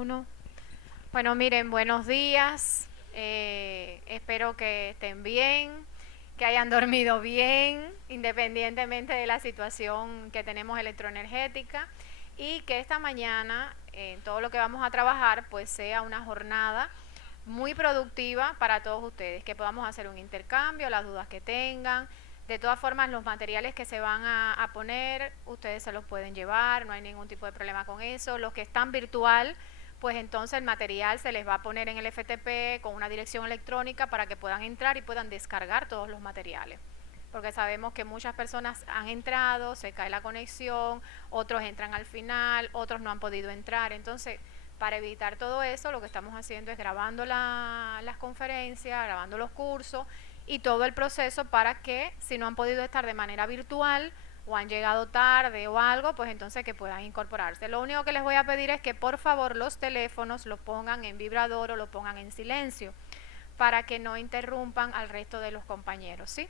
Uno. Bueno, miren, buenos días. Espero que estén bien, que hayan dormido bien, independientemente de la situación que tenemos electroenergética, y que esta mañana, en todo lo que vamos a trabajar, pues sea una jornada muy productiva para todos ustedes, que podamos hacer un intercambio, las dudas que tengan. De todas formas, los materiales que se van a poner, ustedes se los pueden llevar, no hay ningún tipo de problema con eso. Los que están virtual, pues entonces el material se les va a poner en el FTP con una dirección electrónica para que puedan entrar y puedan descargar todos los materiales. Porque sabemos que muchas personas han entrado, se cae la conexión, otros entran al final, otros no han podido entrar. Entonces, para evitar todo eso, lo que estamos haciendo es grabando las conferencias, grabando los cursos y todo el proceso para que, si no han podido estar de manera virtual o han llegado tarde o algo, pues entonces que puedan incorporarse. Lo único que les voy a pedir es que por favor los teléfonos los pongan en vibrador o los pongan en silencio para que no interrumpan al resto de los compañeros, ¿sí?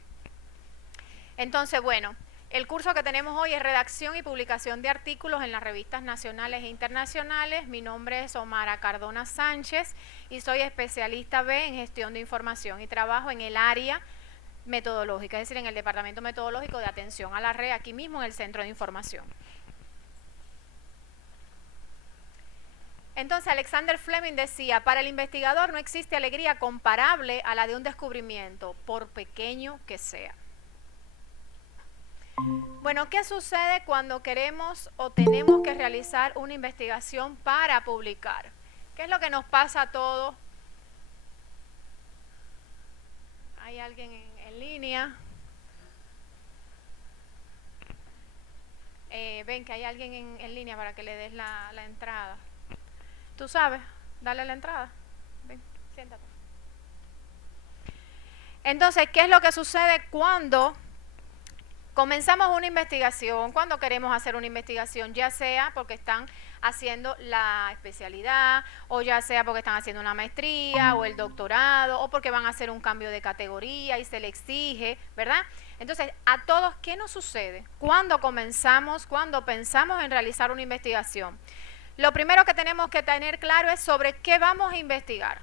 Entonces, bueno, el curso que tenemos hoy es redacción y publicación de artículos en las revistas nacionales e internacionales. Mi nombre es Omara Cardona Sánchez y soy especialista B en gestión de información y trabajo en el área metodológica, es decir, en el departamento metodológico de atención a la red, aquí mismo en el centro de información. Entonces Alexander Fleming decía, para el investigador no existe alegría comparable a la de un descubrimiento, por pequeño que sea. Bueno, ¿qué sucede cuando queremos o tenemos que realizar una investigación para publicar? ¿Qué es lo que nos pasa a todos? ¿Hay alguien en línea? Ven que hay alguien en línea para que le des la entrada. ¿Tú sabes? Dale la entrada. Ven, siéntate. Entonces, ¿qué es lo que sucede cuando comenzamos una investigación? Cuando queremos hacer una investigación, ya sea porque están haciendo la especialidad, o ya sea porque están haciendo una maestría o el doctorado, o porque van a hacer un cambio de categoría y se le exige, ¿verdad? Entonces, a todos, ¿qué nos sucede cuando comenzamos, cuando pensamos en realizar una investigación? Lo primero que tenemos que tener claro es sobre qué vamos a investigar,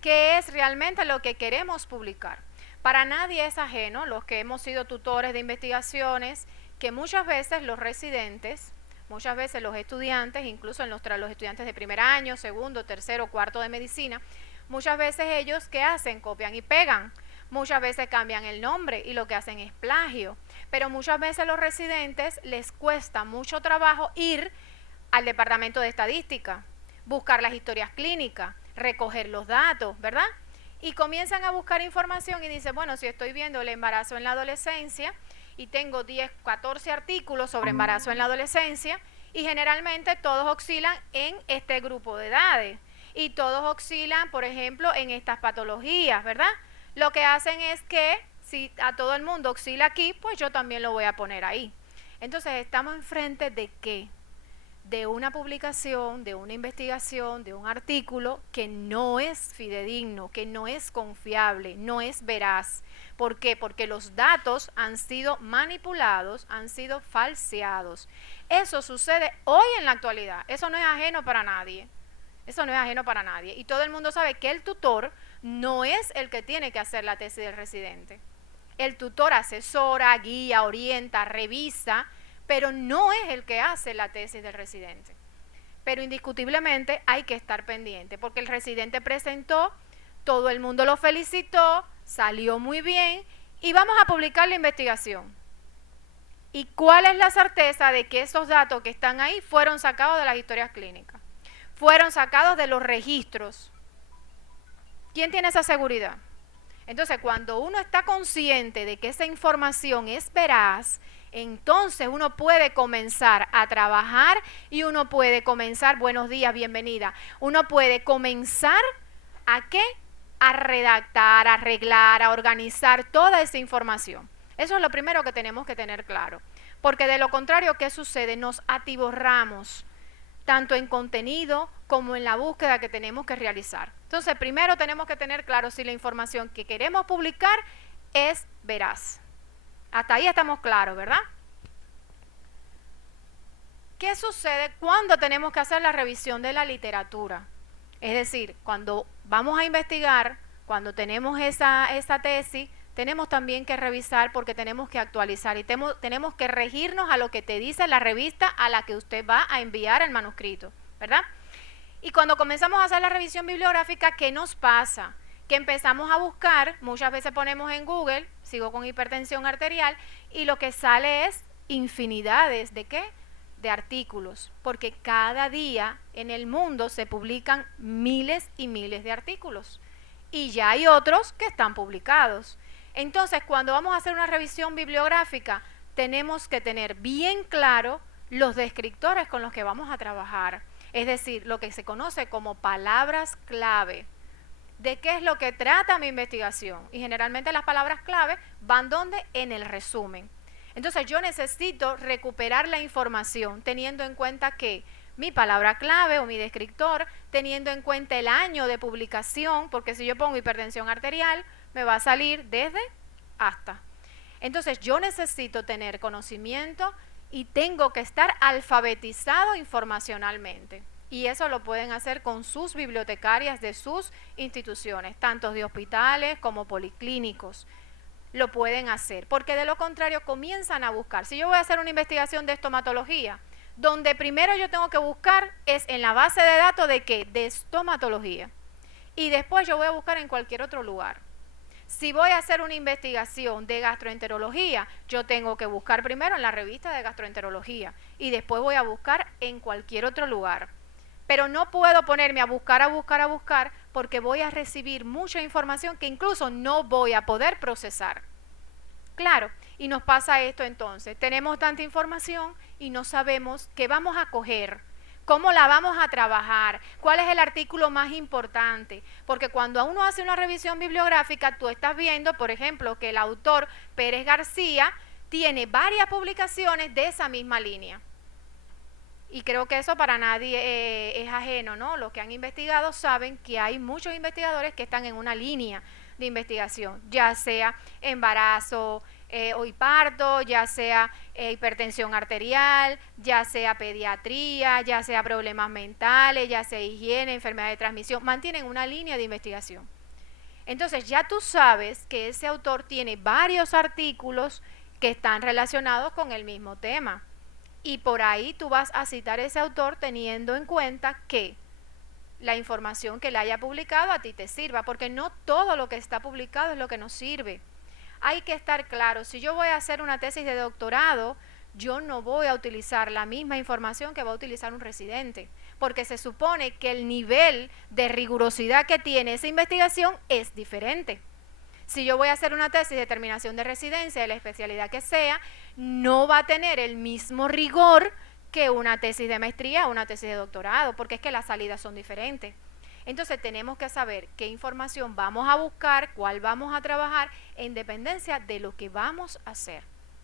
qué es realmente lo que queremos publicar. Para nadie es ajeno, los que hemos sido tutores de investigaciones, que muchas veces los residentes, muchas veces los estudiantes, incluso los estudiantes de primer año, segundo, tercero, cuarto de medicina, muchas veces ellos, ¿qué hacen? Copian y pegan. Muchas veces cambian el nombre y lo que hacen es plagio. Pero muchas veces los residentes les cuesta mucho trabajo ir al departamento de estadística, buscar las historias clínicas, recoger los datos, ¿verdad? Y comienzan a buscar información y dicen, bueno, si estoy viendo el embarazo en la adolescencia y tengo 10, 14 artículos sobre embarazo en la adolescencia, y generalmente todos oscilan en este grupo de edades y todos oscilan, por ejemplo, en estas patologías, ¿verdad? Lo que hacen es que si a todo el mundo oscila aquí, pues yo también lo voy a poner ahí. Entonces, ¿estamos enfrente de qué? De una publicación, de una investigación, de un artículo que no es fidedigno, que no es confiable, no es veraz. ¿Por qué? Porque los datos han sido manipulados, han sido falseados. Eso sucede hoy en la actualidad. Eso no es ajeno para nadie. Eso no es ajeno para nadie. Y todo el mundo sabe que el tutor no es el que tiene que hacer la tesis del residente. El tutor asesora, guía, orienta, revisa, pero no es el que hace la tesis del residente. Pero indiscutiblemente hay que estar pendiente, porque el residente presentó, todo el mundo lo felicitó, salió muy bien y vamos a publicar la investigación. ¿Y cuál es la certeza de que esos datos que están ahí fueron sacados de las historias clínicas? Fueron sacados de los registros. ¿Quién tiene esa seguridad? Entonces, cuando uno está consciente de que esa información es veraz, entonces uno puede comenzar a trabajar y uno puede comenzar, buenos días, bienvenida, uno puede comenzar ¿a qué? A redactar, a arreglar, a organizar toda esa información. Eso es lo primero que tenemos que tener claro. Porque de lo contrario, ¿qué sucede? Nos atiborramos tanto en contenido como en la búsqueda que tenemos que realizar. Entonces, primero tenemos que tener claro si la información que queremos publicar es veraz. Hasta ahí estamos claros, ¿verdad? ¿Qué sucede cuando tenemos que hacer la revisión de la literatura? Es decir, cuando vamos a investigar, cuando tenemos esa tesis, tenemos también que revisar porque tenemos que actualizar y tenemos que regirnos a lo que te dice la revista a la que usted va a enviar el manuscrito, ¿verdad? Y cuando comenzamos a hacer la revisión bibliográfica, ¿qué nos pasa? Que empezamos a buscar, muchas veces ponemos en Google, sigo con hipertensión arterial, y lo que sale es infinidades de ¿qué? De artículos, porque cada día en el mundo se publican miles y miles de artículos y ya hay otros que están publicados. Entonces, cuando vamos a hacer una revisión bibliográfica, tenemos que tener bien claro los descriptores con los que vamos a trabajar, es decir, lo que se conoce como palabras clave. ¿De qué es lo que trata mi investigación? Y generalmente las palabras clave van ¿dónde? En el resumen. Entonces yo necesito recuperar la información teniendo en cuenta que mi palabra clave o mi descriptor, teniendo en cuenta el año de publicación, porque si yo pongo hipertensión arterial, me va a salir desde hasta. Entonces yo necesito tener conocimiento y tengo que estar alfabetizado informacionalmente. Y eso lo pueden hacer con sus bibliotecarias de sus instituciones, tanto de hospitales como policlínicos. Lo pueden hacer, porque de lo contrario comienzan a buscar. Si yo voy a hacer una investigación de estomatología, donde primero yo tengo que buscar es en la base de datos de ¿qué? De estomatología. Y después yo voy a buscar en cualquier otro lugar. Si voy a hacer una investigación de gastroenterología, yo tengo que buscar primero en la revista de gastroenterología y después voy a buscar en cualquier otro lugar. Pero no puedo ponerme a buscar, porque voy a recibir mucha información que incluso no voy a poder procesar. Claro, y nos pasa esto entonces, tenemos tanta información y no sabemos qué vamos a coger, cómo la vamos a trabajar, cuál es el artículo más importante, porque cuando uno hace una revisión bibliográfica, tú estás viendo, por ejemplo, que el autor Pérez García tiene varias publicaciones de esa misma línea. Y creo que eso para nadie es ajeno, ¿no? Los que han investigado saben que hay muchos investigadores que están en una línea de investigación, ya sea embarazo y parto, ya sea hipertensión arterial, ya sea pediatría, ya sea problemas mentales, ya sea higiene, enfermedad de transmisión, mantienen una línea de investigación. Entonces ya tú sabes que ese autor tiene varios artículos que están relacionados con el mismo tema. Y por ahí tú vas a citar a ese autor teniendo en cuenta que la información que le haya publicado a ti te sirva, porque no todo lo que está publicado es lo que nos sirve. Hay que estar claro, si yo voy a hacer una tesis de doctorado, yo no voy a utilizar la misma información que va a utilizar un residente, porque se supone que el nivel de rigurosidad que tiene esa investigación es diferente. Si yo voy a hacer una tesis de terminación de residencia de la especialidad que sea, no va a tener el mismo rigor que una tesis de maestría o una tesis de doctorado, porque es que las salidas son diferentes. Entonces tenemos que saber qué información vamos a buscar, cuál vamos a trabajar, en dependencia de lo que vamos a hacer.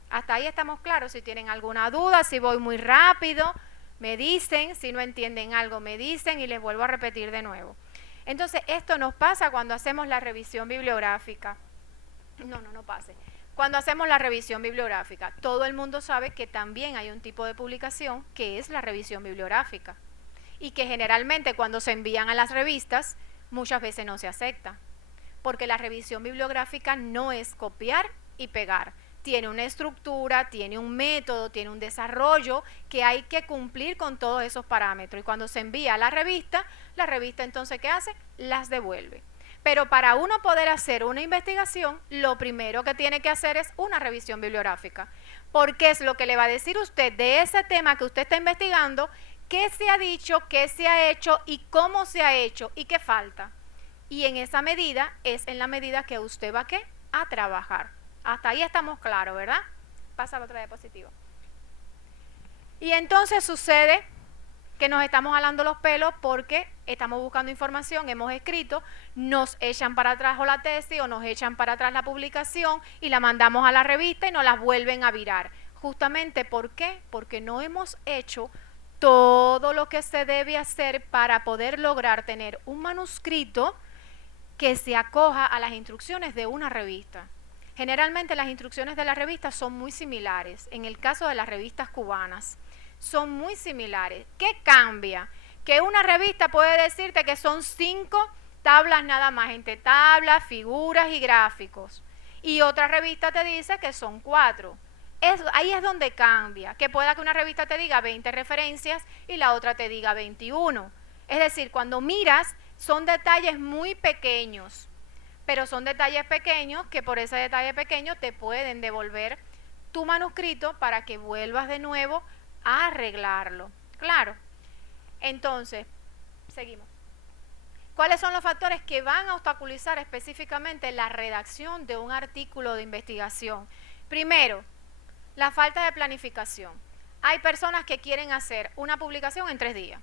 Hasta ahí estamos claros. Si tienen alguna duda, si voy muy rápido, me dicen, si no entienden algo, me dicen y les vuelvo a repetir de nuevo. Entonces, esto nos pasa cuando hacemos la revisión bibliográfica. No pase. Cuando hacemos la revisión bibliográfica, todo el mundo sabe que también hay un tipo de publicación que es la revisión bibliográfica y que generalmente cuando se envían a las revistas, muchas veces no se acepta, porque la revisión bibliográfica no es copiar y pegar. Tiene una estructura, tiene un método, tiene un desarrollo que hay que cumplir con todos esos parámetros. Y cuando se envía a la revista entonces, ¿qué hace? Las devuelve. Pero para uno poder hacer una investigación, lo primero que tiene que hacer es una revisión bibliográfica, porque es lo que le va a decir usted de ese tema que usted está investigando, qué se ha dicho, qué se ha hecho y cómo se ha hecho y qué falta. Y en esa medida es en la medida que usted va ¿qué? A trabajar. Hasta ahí estamos claros, ¿verdad? Pasa a la otra diapositiva. Y entonces sucede que nos estamos jalando los pelos porque estamos buscando información, hemos escrito, nos echan para atrás o la tesis o nos echan para atrás la publicación y la mandamos a la revista y nos la vuelven a virar. Justamente, ¿por qué? Porque no hemos hecho todo lo que se debe hacer para poder lograr tener un manuscrito que se acoja a las instrucciones de una revista. Generalmente las instrucciones de la revista son muy similares, en el caso de las revistas cubanas. son muy similares. ¿Qué cambia? Que una revista puede decirte que son 5 tablas nada más, entre tablas, figuras y gráficos. Y otra revista te dice que son 4. Ahí es donde cambia, que pueda que una revista te diga 20 referencias y la otra te diga 21. Es decir, cuando miras, son detalles muy pequeños, pero son detalles pequeños que por ese detalle pequeño te pueden devolver tu manuscrito para que vuelvas de nuevo a arreglarlo. Claro. Entonces, seguimos. ¿Cuáles son los factores que van a obstaculizar específicamente la redacción de un artículo de investigación? Primero, la falta de planificación. Hay personas que quieren hacer una publicación en 3 días.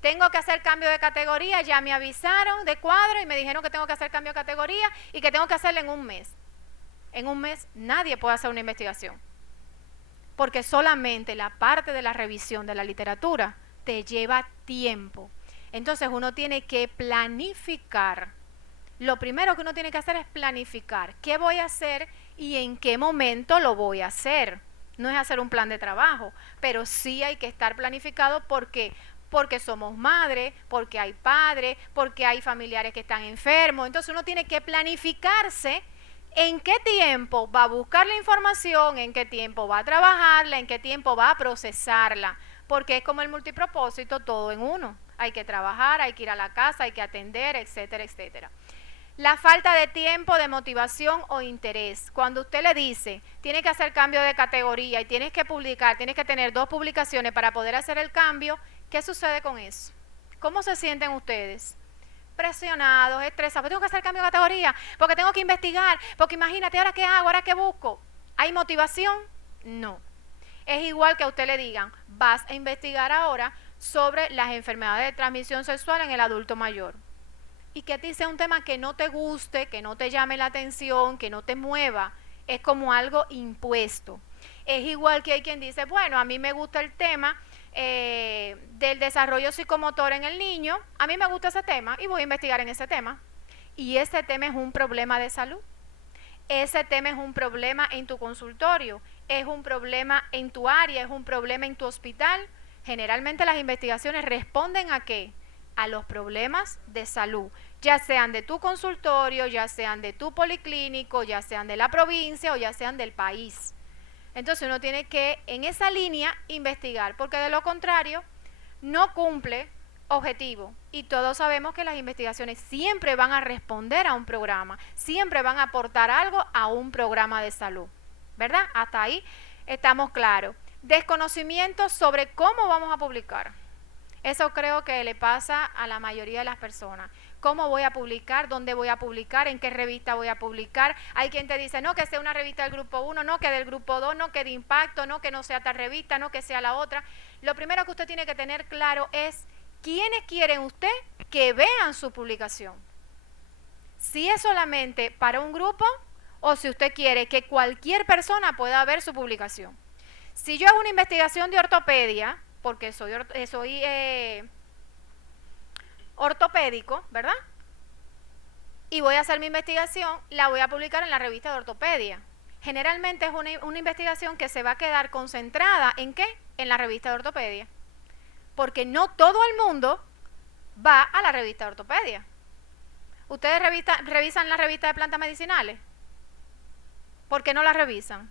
Tengo que hacer cambio de categoría, ya me avisaron de cuadro y me dijeron que tengo que hacer cambio de categoría y que tengo que hacerlo en un mes. En un mes nadie puede hacer una investigación, porque solamente la parte de la revisión de la literatura te lleva tiempo. Entonces uno tiene que planificar. Lo primero que uno tiene que hacer es planificar qué voy a hacer y en qué momento lo voy a hacer. No es hacer un plan de trabajo, pero sí hay que estar planificado porque somos madres, porque hay padres, porque hay familiares que están enfermos. Entonces uno tiene que planificarse en qué tiempo va a buscar la información, en qué tiempo va a trabajarla, en qué tiempo va a procesarla, porque es como el multipropósito, todo en uno. Hay que trabajar, hay que ir a la casa, hay que atender, etcétera, etcétera. La falta de tiempo, de motivación o interés. Cuando usted le dice, tiene que hacer cambio de categoría y tienes que publicar, tienes que tener 2 publicaciones para poder hacer el cambio, ¿qué sucede con eso? ¿Cómo se sienten ustedes? Presionados, estresados. Tengo que hacer cambio de categoría porque tengo que investigar, porque imagínate, ¿ahora qué hago? ¿Ahora qué busco? ¿Hay motivación? No. Es igual que a usted le digan, vas a investigar ahora sobre las enfermedades de transmisión sexual en el adulto mayor. Y que a ti sea un tema que no te guste, que no te llame la atención, que no te mueva, es como algo impuesto. Es igual que hay quien dice, bueno, a mí me gusta el tema del desarrollo psicomotor en el niño, a mí me gusta ese tema y voy a investigar en ese tema. Y ese tema es un problema de salud. Ese tema es un problema en tu consultorio, es un problema en tu área, es un problema en tu hospital. Generalmente las investigaciones responden ¿a qué? A los problemas de salud, ya sean de tu consultorio, ya sean de tu policlínico, ya sean de la provincia o ya sean del país. Entonces uno tiene que en esa línea investigar, porque de lo contrario no cumple objetivo. Y todos sabemos que las investigaciones siempre van a responder a un programa, siempre van a aportar algo a un programa de salud, ¿verdad? Hasta ahí estamos claros. Desconocimiento sobre cómo vamos a publicar. Eso creo que le pasa a la mayoría de las personas. ¿Cómo voy a publicar? ¿Dónde voy a publicar? ¿En qué revista voy a publicar? Hay quien te dice, no, que sea una revista del grupo 1, no, que del grupo 2, no, que de impacto, no, que no sea tal revista, no, que sea la otra. Lo primero que usted tiene que tener claro es quiénes quieren usted que vean su publicación. Si es solamente para un grupo o si usted quiere que cualquier persona pueda ver su publicación. Si yo hago una investigación de ortopedia, porque soy ortopédico, ¿verdad? Y voy a hacer mi investigación, la voy a publicar en la revista de ortopedia. Generalmente es una investigación que se va a quedar concentrada ¿en qué? En la revista de ortopedia. Porque no todo el mundo va a la revista de ortopedia. ¿Ustedes revisan la revista de plantas medicinales? ¿Por qué no la revisan?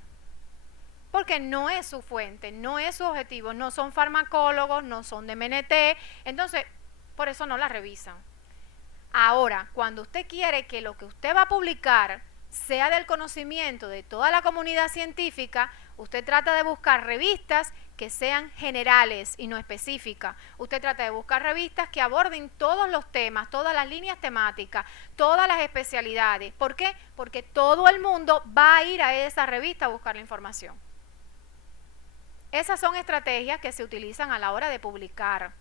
Porque no es su fuente, no es su objetivo, no son farmacólogos, no son de MNT, entonces por eso no la revisan. Ahora, cuando usted quiere que lo que usted va a publicar sea del conocimiento de toda la comunidad científica, usted trata de buscar revistas que sean generales y no específicas. Usted trata de buscar revistas que aborden todos los temas, todas las líneas temáticas, todas las especialidades. ¿Por qué? Porque todo el mundo va a ir a esa revista a buscar la información. Esas son estrategias que se utilizan a la hora de publicar.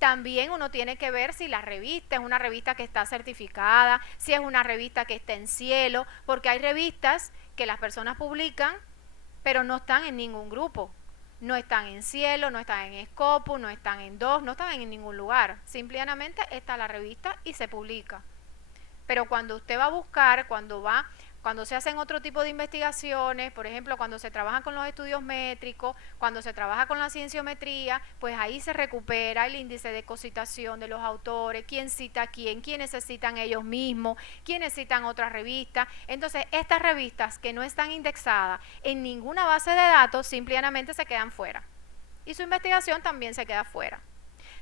También uno tiene que ver si la revista es una revista que está certificada, si es una revista que está en cielo, porque hay revistas que las personas publican, pero no están en ningún grupo. No están en cielo, no están en Scopus, no están en DOS, no están en ningún lugar. Simplemente está la revista y se publica. Pero cuando usted va a buscar, cuando va Cuando se hacen otro tipo de investigaciones, por ejemplo, cuando se trabaja con los estudios métricos, cuando se trabaja con la cienciometría, pues ahí se recupera el índice de cocitación de los autores, quién cita a quién, quiénes se citan ellos mismos, quiénes citan otras revistas. Entonces, estas revistas que no están indexadas en ninguna base de datos, simplemente se quedan fuera. Y su investigación también se queda fuera.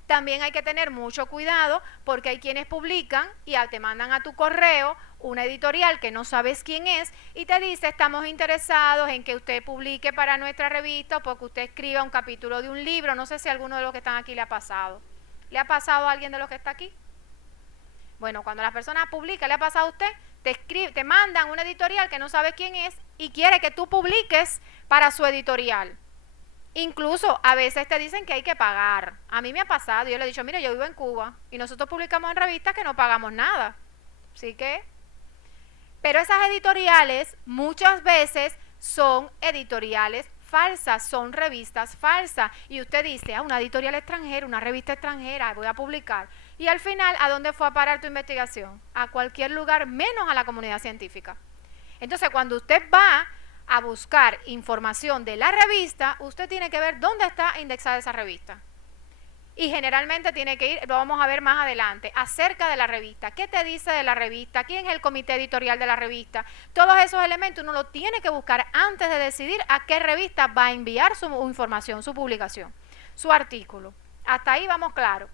También hay que tener mucho cuidado porque hay quienes publican y te mandan a tu correo una editorial que no sabes quién es y te dice: estamos interesados en que usted publique para nuestra revista o porque usted escriba un capítulo de un libro. No sé si a alguno de los que están aquí le ha pasado. ¿Le ha pasado a alguien de los que está aquí? Bueno, cuando las personas publican, ¿le ha pasado a usted? Te mandan una editorial que no sabes quién es y quiere que tú publiques para su editorial. Incluso a veces te dicen que hay que pagar. A mí me ha pasado, yo le he dicho: mire, yo vivo en Cuba y nosotros publicamos en revistas que no pagamos nada. ¿Sí que? Pero esas editoriales muchas veces son editoriales falsas, son revistas falsas. Y usted dice: una editorial extranjera, una revista extranjera, voy a publicar. Y al final, ¿a dónde fue a parar tu investigación? A cualquier lugar menos a la comunidad científica. Entonces, cuando usted va a buscar información de la revista, usted tiene que ver dónde está indexada esa revista. Y generalmente tiene que ir, lo vamos a ver más adelante, acerca de la revista. ¿Qué te dice de la revista? ¿Quién es el comité editorial de la revista? Todos esos elementos uno lo tiene que buscar antes de decidir a qué revista va a enviar su información, su publicación, su artículo. Hasta ahí vamos claro.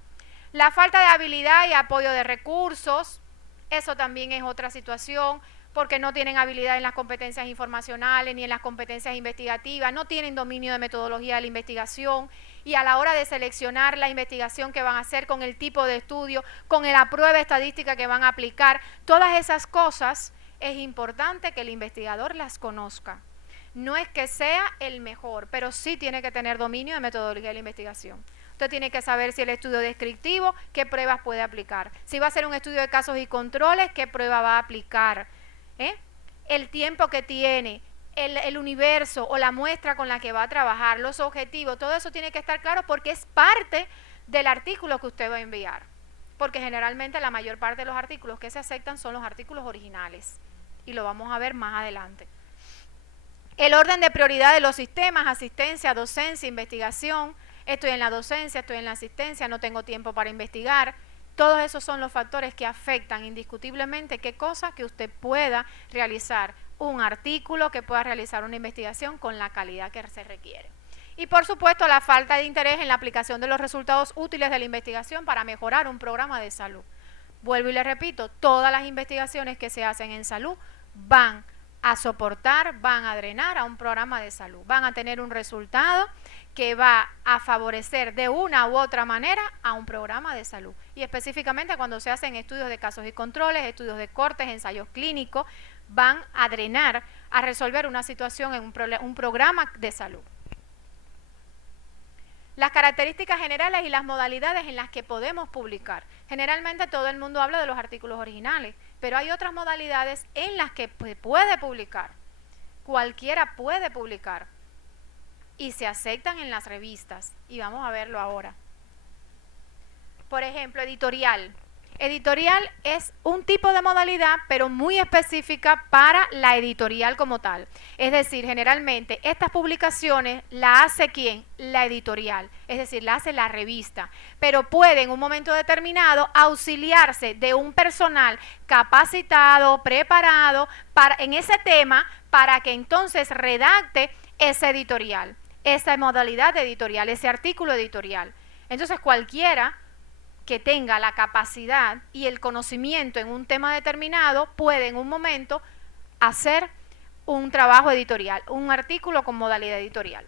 La falta de habilidad y apoyo de recursos, eso también es otra situación, porque no tienen habilidad en las competencias informacionales ni en las competencias investigativas, no tienen dominio de metodología de la investigación y a la hora de seleccionar la investigación que van a hacer, con el tipo de estudio, con la prueba estadística que van a aplicar, todas esas cosas es importante que el investigador las conozca. No es que sea el mejor, pero sí tiene que tener dominio de metodología de la investigación. Usted tiene que saber si el estudio descriptivo, qué pruebas puede aplicar. Si va a hacer un estudio de casos y controles, qué prueba va a aplicar. El tiempo que tiene, el universo o la muestra con la que va a trabajar, los objetivos, todo eso tiene que estar claro porque es parte del artículo que usted va a enviar. Porque generalmente la mayor parte de los artículos que se aceptan son los artículos originales. Y lo vamos a ver más adelante. El orden de prioridad de los sistemas: asistencia, docencia, investigación. Estoy en la docencia, estoy en la asistencia, no tengo tiempo para investigar. Todos esos son los factores que afectan indiscutiblemente qué cosa que usted pueda realizar un artículo, que pueda realizar una investigación con la calidad que se requiere. Y por supuesto, la falta de interés en la aplicación de los resultados útiles de la investigación para mejorar un programa de salud. Vuelvo y le repito, todas las investigaciones que se hacen en salud van a soportar, van a drenar a un programa de salud, van a tener un resultado que va a favorecer de una u otra manera a un programa de salud. Y específicamente cuando se hacen estudios de casos y controles, estudios de cortes, ensayos clínicos, van a drenar, a resolver una situación en un programa de salud. Las características generales y las modalidades en las que podemos publicar. Generalmente todo el mundo habla de los artículos originales, pero hay otras modalidades en las que se puede publicar. Cualquiera puede publicar. Y se aceptan en las revistas. Y vamos a verlo ahora. Por ejemplo, editorial. Editorial es un tipo de modalidad, pero muy específica para la editorial como tal. Es decir, generalmente estas publicaciones la hace ¿quién? La editorial, es decir, la hace la revista. Pero puede en un momento determinado auxiliarse de un personal capacitado, preparado en ese tema, para que entonces redacte ese editorial, esa modalidad editorial, ese artículo editorial. Entonces cualquiera que tenga la capacidad y el conocimiento en un tema determinado puede en un momento hacer un trabajo editorial, un artículo con modalidad editorial.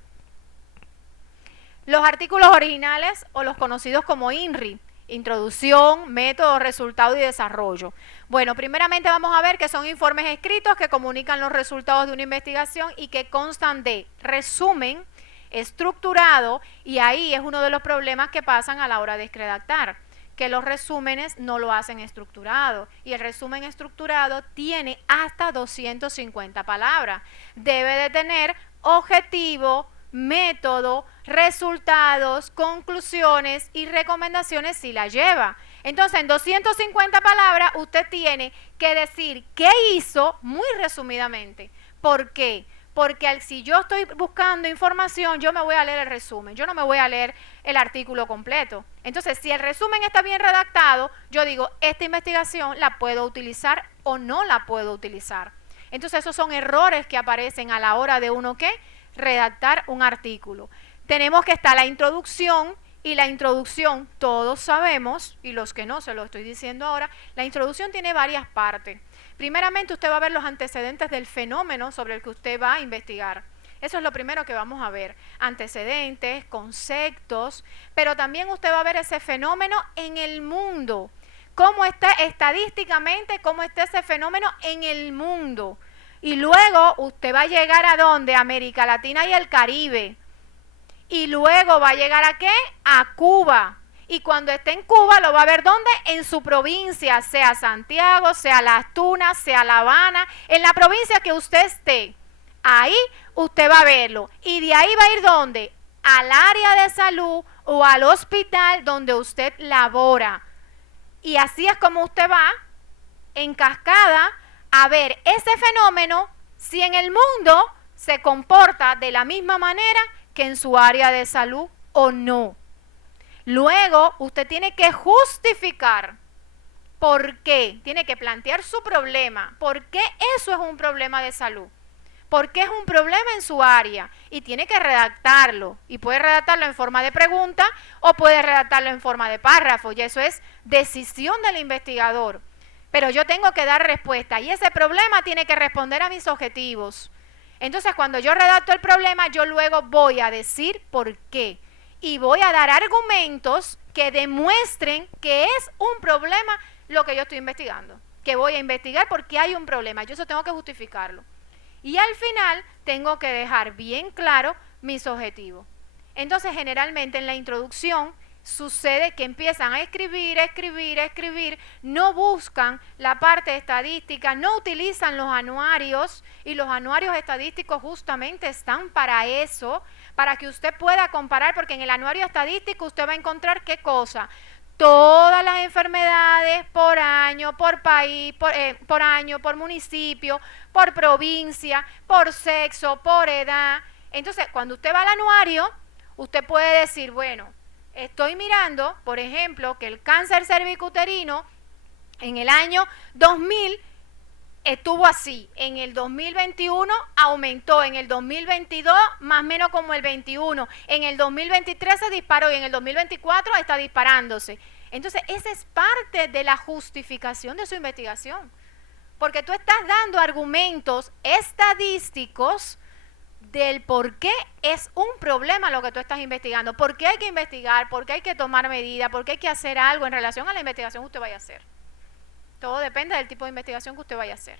Los artículos originales, o los conocidos como INRI, introducción, método, resultado y desarrollo. Bueno, primeramente vamos a ver que son informes escritos que comunican los resultados de una investigación y que constan de resumen estructurado, y ahí es uno de los problemas que pasan a la hora de redactar, que los resúmenes no lo hacen estructurado, y el resumen estructurado tiene hasta 250 palabras. Debe de tener objetivo, método, resultados, conclusiones y recomendaciones si la lleva. Entonces, en 250 palabras, usted tiene que decir qué hizo muy resumidamente. ¿Por qué? Porque si yo estoy buscando información, yo me voy a leer el resumen, yo no me voy a leer el artículo completo. Entonces, si el resumen está bien redactado, yo digo, esta investigación la puedo utilizar o no la puedo utilizar. Entonces, esos son errores que aparecen a la hora de uno que redactar un artículo. Tenemos que estar la introducción, y la introducción, todos sabemos, y los que no, se lo estoy diciendo ahora, la introducción tiene varias partes. Primeramente, usted va a ver los antecedentes del fenómeno sobre el que usted va a investigar. Eso es lo primero que vamos a ver. Antecedentes, conceptos, pero también usted va a ver ese fenómeno en el mundo. Cómo está estadísticamente, cómo está ese fenómeno en el mundo. Y luego usted va a llegar a ¿dónde? América Latina y el Caribe. Y luego va a llegar ¿a qué? A Cuba. Y cuando esté en Cuba lo va a ver ¿dónde? En su provincia, sea Santiago, sea Las Tunas, sea La Habana, en la provincia que usted esté. Ahí usted va a verlo. Y de ahí va a ir ¿dónde? Al área de salud o al hospital donde usted labora. Y así es como usted va en cascada a ver ese fenómeno, si en el mundo se comporta de la misma manera que en su área de salud o no. Luego, usted tiene que justificar por qué, tiene que plantear su problema, por qué eso es un problema de salud, por qué es un problema en su área, y tiene que redactarlo, y puede redactarlo en forma de pregunta o puede redactarlo en forma de párrafo, y eso es decisión del investigador. Pero yo tengo que dar respuesta, y ese problema tiene que responder a mis objetivos. Entonces, cuando yo redacto el problema, yo luego voy a decir por qué. Y voy a dar argumentos que demuestren que es un problema lo que yo estoy investigando. Que voy a investigar porque hay un problema. Yo eso tengo que justificarlo. Y al final tengo que dejar bien claro mis objetivos. Entonces, generalmente en la introducción sucede que empiezan a escribir, no buscan la parte estadística, no utilizan los anuarios, y los anuarios estadísticos justamente están para eso, para que usted pueda comparar, porque en el anuario estadístico usted va a encontrar ¿qué cosa? Todas las enfermedades por año, por país, por año, por municipio, por provincia, por sexo, por edad. Entonces, cuando usted va al anuario, usted puede decir, bueno, estoy mirando, por ejemplo, que el cáncer cervicuterino en el año 2000 estuvo así, en el 2021 aumentó, en el 2022 más o menos como el 21, en el 2023 se disparó y en el 2024 está disparándose. Entonces, esa es parte de la justificación de su investigación, porque tú estás dando argumentos estadísticos del por qué es un problema lo que tú estás investigando, por qué hay que investigar, por qué hay que tomar medidas, por qué hay que hacer algo en relación a la investigación que usted vaya a hacer. Todo depende del tipo de investigación que usted vaya a hacer.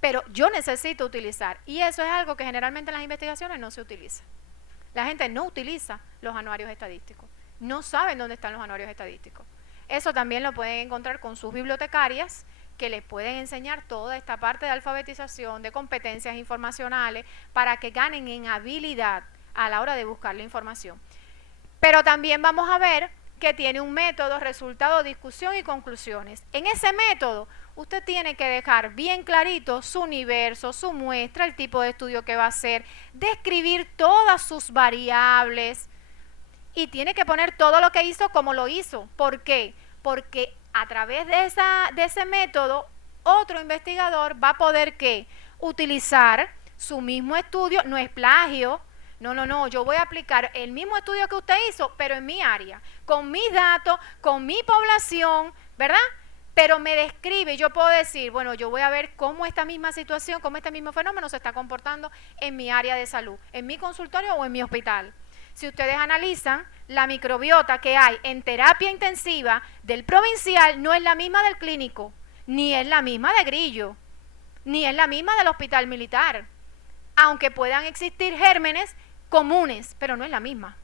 Pero yo necesito utilizar, y eso es algo que generalmente en las investigaciones no se utiliza. La gente no utiliza los anuarios estadísticos, no saben dónde están los anuarios estadísticos. Eso también lo pueden encontrar con sus bibliotecarias, que les pueden enseñar toda esta parte de alfabetización, de competencias informacionales, para que ganen en habilidad a la hora de buscar la información. Pero también vamos a ver que tiene un método, resultado, discusión y conclusiones. En ese método, usted tiene que dejar bien clarito su universo, su muestra, el tipo de estudio que va a hacer, describir todas sus variables, y tiene que poner todo lo que hizo como lo hizo. ¿Por qué? Porque a través de ese método, otro investigador va a poder ¿qué? Utilizar su mismo estudio, no es plagio. No, yo voy a aplicar el mismo estudio que usted hizo, pero en mi área, con mis datos, con mi población, ¿verdad? Pero me describe, yo puedo decir, bueno, yo voy a ver cómo esta misma situación, cómo este mismo fenómeno se está comportando en mi área de salud, en mi consultorio o en mi hospital. Si ustedes analizan, la microbiota que hay en terapia intensiva del provincial no es la misma del clínico, ni es la misma de Grillo, ni es la misma del hospital militar, aunque puedan existir gérmenes comunes, pero no es la misma.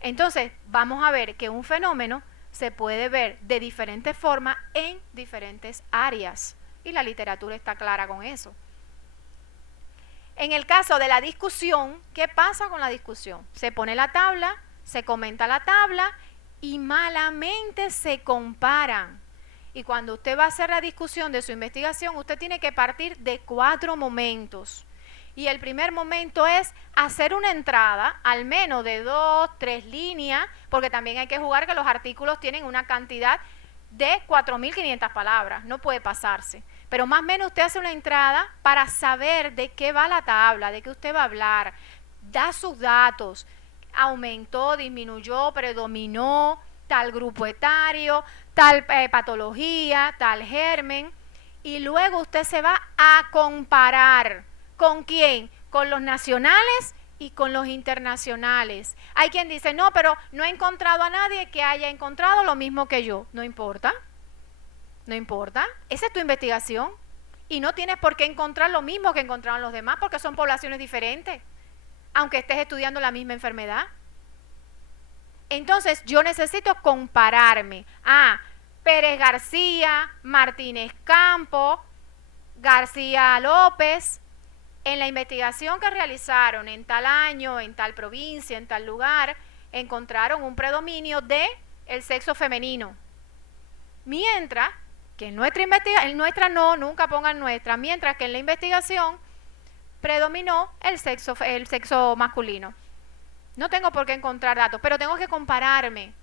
Entonces, vamos a ver que un fenómeno se puede ver de diferentes formas en diferentes áreas, y la literatura está clara con eso. En el caso de la discusión, ¿qué pasa con la discusión? Se pone la tabla, se comenta la tabla y malamente se comparan. Y cuando usted va a hacer la discusión de su investigación, usted tiene que partir de 4 momentos. Y el primer momento es hacer una entrada, al menos de 2, 3 líneas, porque también hay que jugar que los artículos tienen una cantidad de 4.500 palabras, no puede pasarse. Pero más o menos usted hace una entrada para saber de qué va la tabla, de qué usted va a hablar, da sus datos, aumentó, disminuyó, predominó, tal grupo etario, tal patología, tal germen, y luego usted se va a comparar. ¿Con quién? Con los nacionales y con los internacionales. Hay quien dice, no, pero no he encontrado a nadie que haya encontrado lo mismo que yo. No importa, no importa. Esa es tu investigación. Y no tienes por qué encontrar lo mismo que encontraron los demás porque son poblaciones diferentes, aunque estés estudiando la misma enfermedad. Entonces yo necesito compararme a Pérez García, Martínez Campo, García López. En la investigación que realizaron en tal año, en tal provincia, en tal lugar, encontraron un predominio de el sexo femenino. Mientras que en nuestra investigación, en nuestra no, nunca pongan nuestra, mientras que en la investigación predominó el sexo masculino. No tengo por qué encontrar datos, pero tengo que compararme.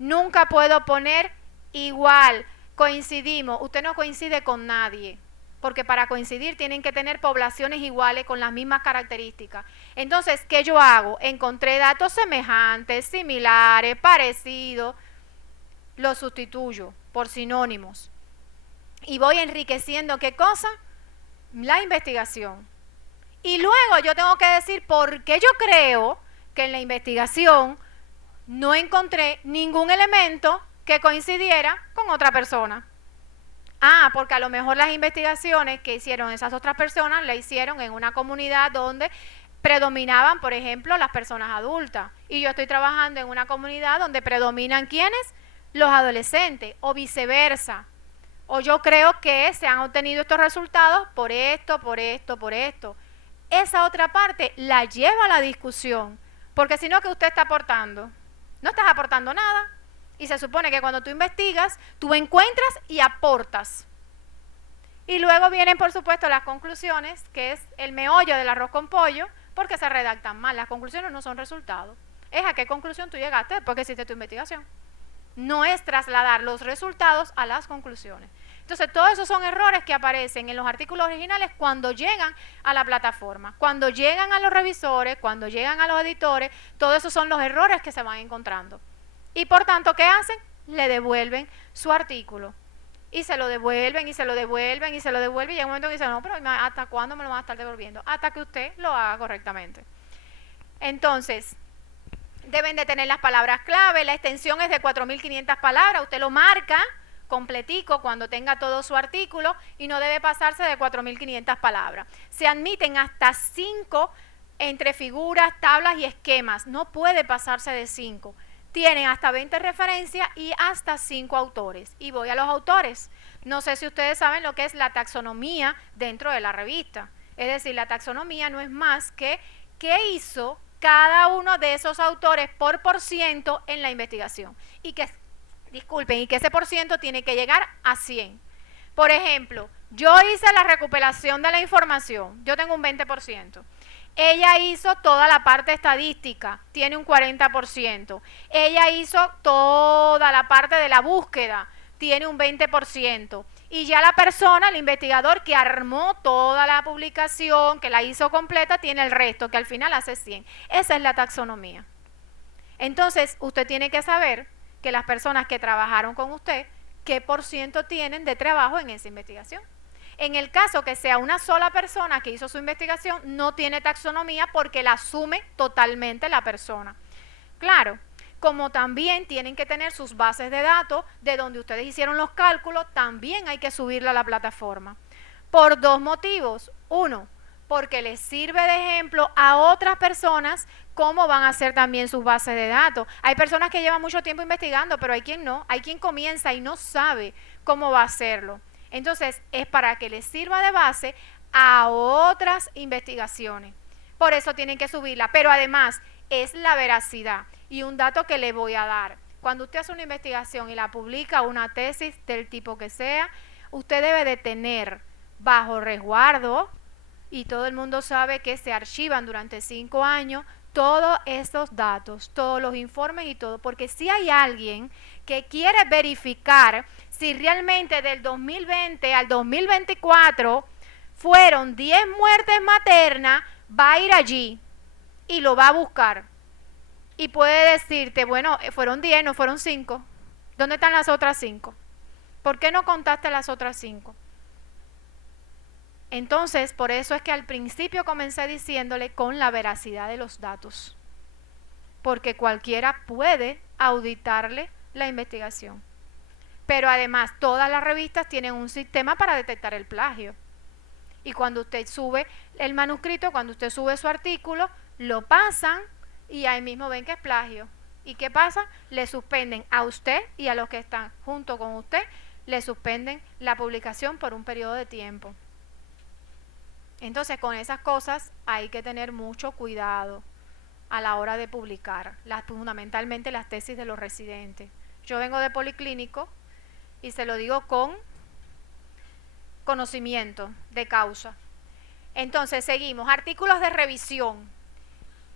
Nunca puedo poner igual, coincidimos, usted no coincide con nadie. Porque para coincidir tienen que tener poblaciones iguales con las mismas características. Entonces, ¿qué yo hago? Encontré datos semejantes, similares, parecidos, los sustituyo por sinónimos. Y voy enriqueciendo, ¿qué cosa? La investigación. Y luego yo tengo que decir por qué yo creo que en la investigación no encontré ningún elemento que coincidiera con otra persona. Porque a lo mejor las investigaciones que hicieron esas otras personas la hicieron en una comunidad donde predominaban, por ejemplo, las personas adultas. Y yo estoy trabajando en una comunidad donde predominan ¿quiénes? Los adolescentes, o viceversa. O yo creo que se han obtenido estos resultados por esto, por esto, por esto. Esa otra parte la lleva a la discusión, porque si no, ¿qué usted está aportando? No estás aportando nada. Y se supone que cuando tú investigas, tú encuentras y aportas. Y luego vienen, por supuesto, las conclusiones, que es el meollo del arroz con pollo, porque se redactan mal. Las conclusiones no son resultados. Es a qué conclusión tú llegaste después que hiciste tu investigación. No es trasladar los resultados a las conclusiones. Entonces, todos esos son errores que aparecen en los artículos originales cuando llegan a la plataforma. Cuando llegan a los revisores, cuando llegan a los editores, todos esos son los errores que se van encontrando. Y por tanto, ¿qué hacen? Le devuelven su artículo. Y se lo devuelven, y se lo devuelven, y se lo devuelven. Y llega un momento que dicen, no, pero ¿hasta cuándo me lo van a estar devolviendo? Hasta que usted lo haga correctamente. Entonces, deben de tener las palabras clave. La extensión es de 4.500 palabras. Usted lo marca completico cuando tenga todo su artículo y no debe pasarse de 4.500 palabras. Se admiten hasta 5 entre figuras, tablas y esquemas. No puede pasarse de 5. Tienen hasta 20 referencias y hasta 5 autores. Y voy a los autores. No sé si ustedes saben lo que es la taxonomía dentro de la revista. Es decir, la taxonomía no es más que qué hizo cada uno de esos autores por ciento en la investigación. Y que, disculpen, y que ese por ciento tiene que llegar a 100. Por ejemplo, yo hice la recopilación de la información. Yo tengo un 20%. Ella hizo toda la parte estadística, tiene un 40%. Ella hizo toda la parte de la búsqueda, tiene un 20%. Y ya la persona, el investigador que armó toda la publicación, que la hizo completa, tiene el resto, que al final hace 100. Esa es la taxonomía. Entonces, usted tiene que saber que las personas que trabajaron con usted, qué por ciento tienen de trabajo en esa investigación. En el caso que sea una sola persona que hizo su investigación, no tiene taxonomía porque la asume totalmente la persona. Claro, como también tienen que tener sus bases de datos de donde ustedes hicieron los cálculos, también hay que subirla a la plataforma. Por 2 motivos. 1, porque les sirve de ejemplo a otras personas cómo van a hacer también sus bases de datos. Hay personas que llevan mucho tiempo investigando, pero hay quien no, hay quien comienza y no sabe cómo va a hacerlo. Entonces, es para que les sirva de base a otras investigaciones. Por eso tienen que subirla. Pero además, es la veracidad. Y un dato que le voy a dar. Cuando usted hace una investigación y la publica, una tesis del tipo que sea, usted debe de tener bajo resguardo, y todo el mundo sabe que se archivan durante 5 años, todos esos datos, todos los informes y todo, porque si hay alguien que quiere verificar si realmente del 2020 al 2024 fueron 10 muertes maternas, va a ir allí y lo va a buscar. Y puede decirte, bueno, fueron 10, no fueron 5. ¿Dónde están las otras 5? ¿Por qué no contaste las otras 5? Entonces, por eso es que al principio comencé diciéndole con la veracidad de los datos. Porque cualquiera puede auditarle la investigación. Pero además, todas las revistas tienen un sistema para detectar el plagio. Y cuando usted sube el manuscrito, cuando usted sube su artículo, lo pasan y ahí mismo ven que es plagio. ¿Y qué pasa? Le suspenden a usted y a los que están junto con usted, le suspenden la publicación por un periodo de tiempo. Entonces, con esas cosas hay que tener mucho cuidado a la hora de publicar, fundamentalmente las tesis de los residentes. Yo vengo de Policlínico y se lo digo con conocimiento de causa. Entonces, seguimos. Artículos de revisión.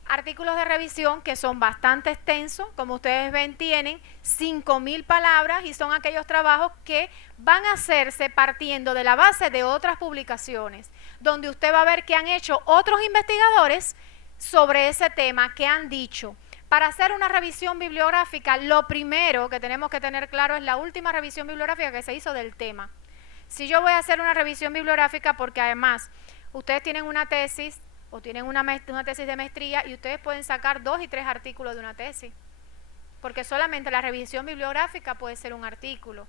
Artículos de revisión que son bastante extensos, como ustedes ven, tienen 5.000 palabras y son aquellos trabajos que van a hacerse partiendo de la base de otras publicaciones, donde usted va a ver que han hecho otros investigadores sobre ese tema, que han dicho. Para hacer una revisión bibliográfica, lo primero que tenemos que tener claro es la última revisión bibliográfica que se hizo del tema. Si yo voy a hacer una revisión bibliográfica, porque además ustedes tienen una tesis o tienen una tesis de maestría y ustedes pueden sacar 2 y 3 artículos de una tesis, porque solamente la revisión bibliográfica puede ser un artículo.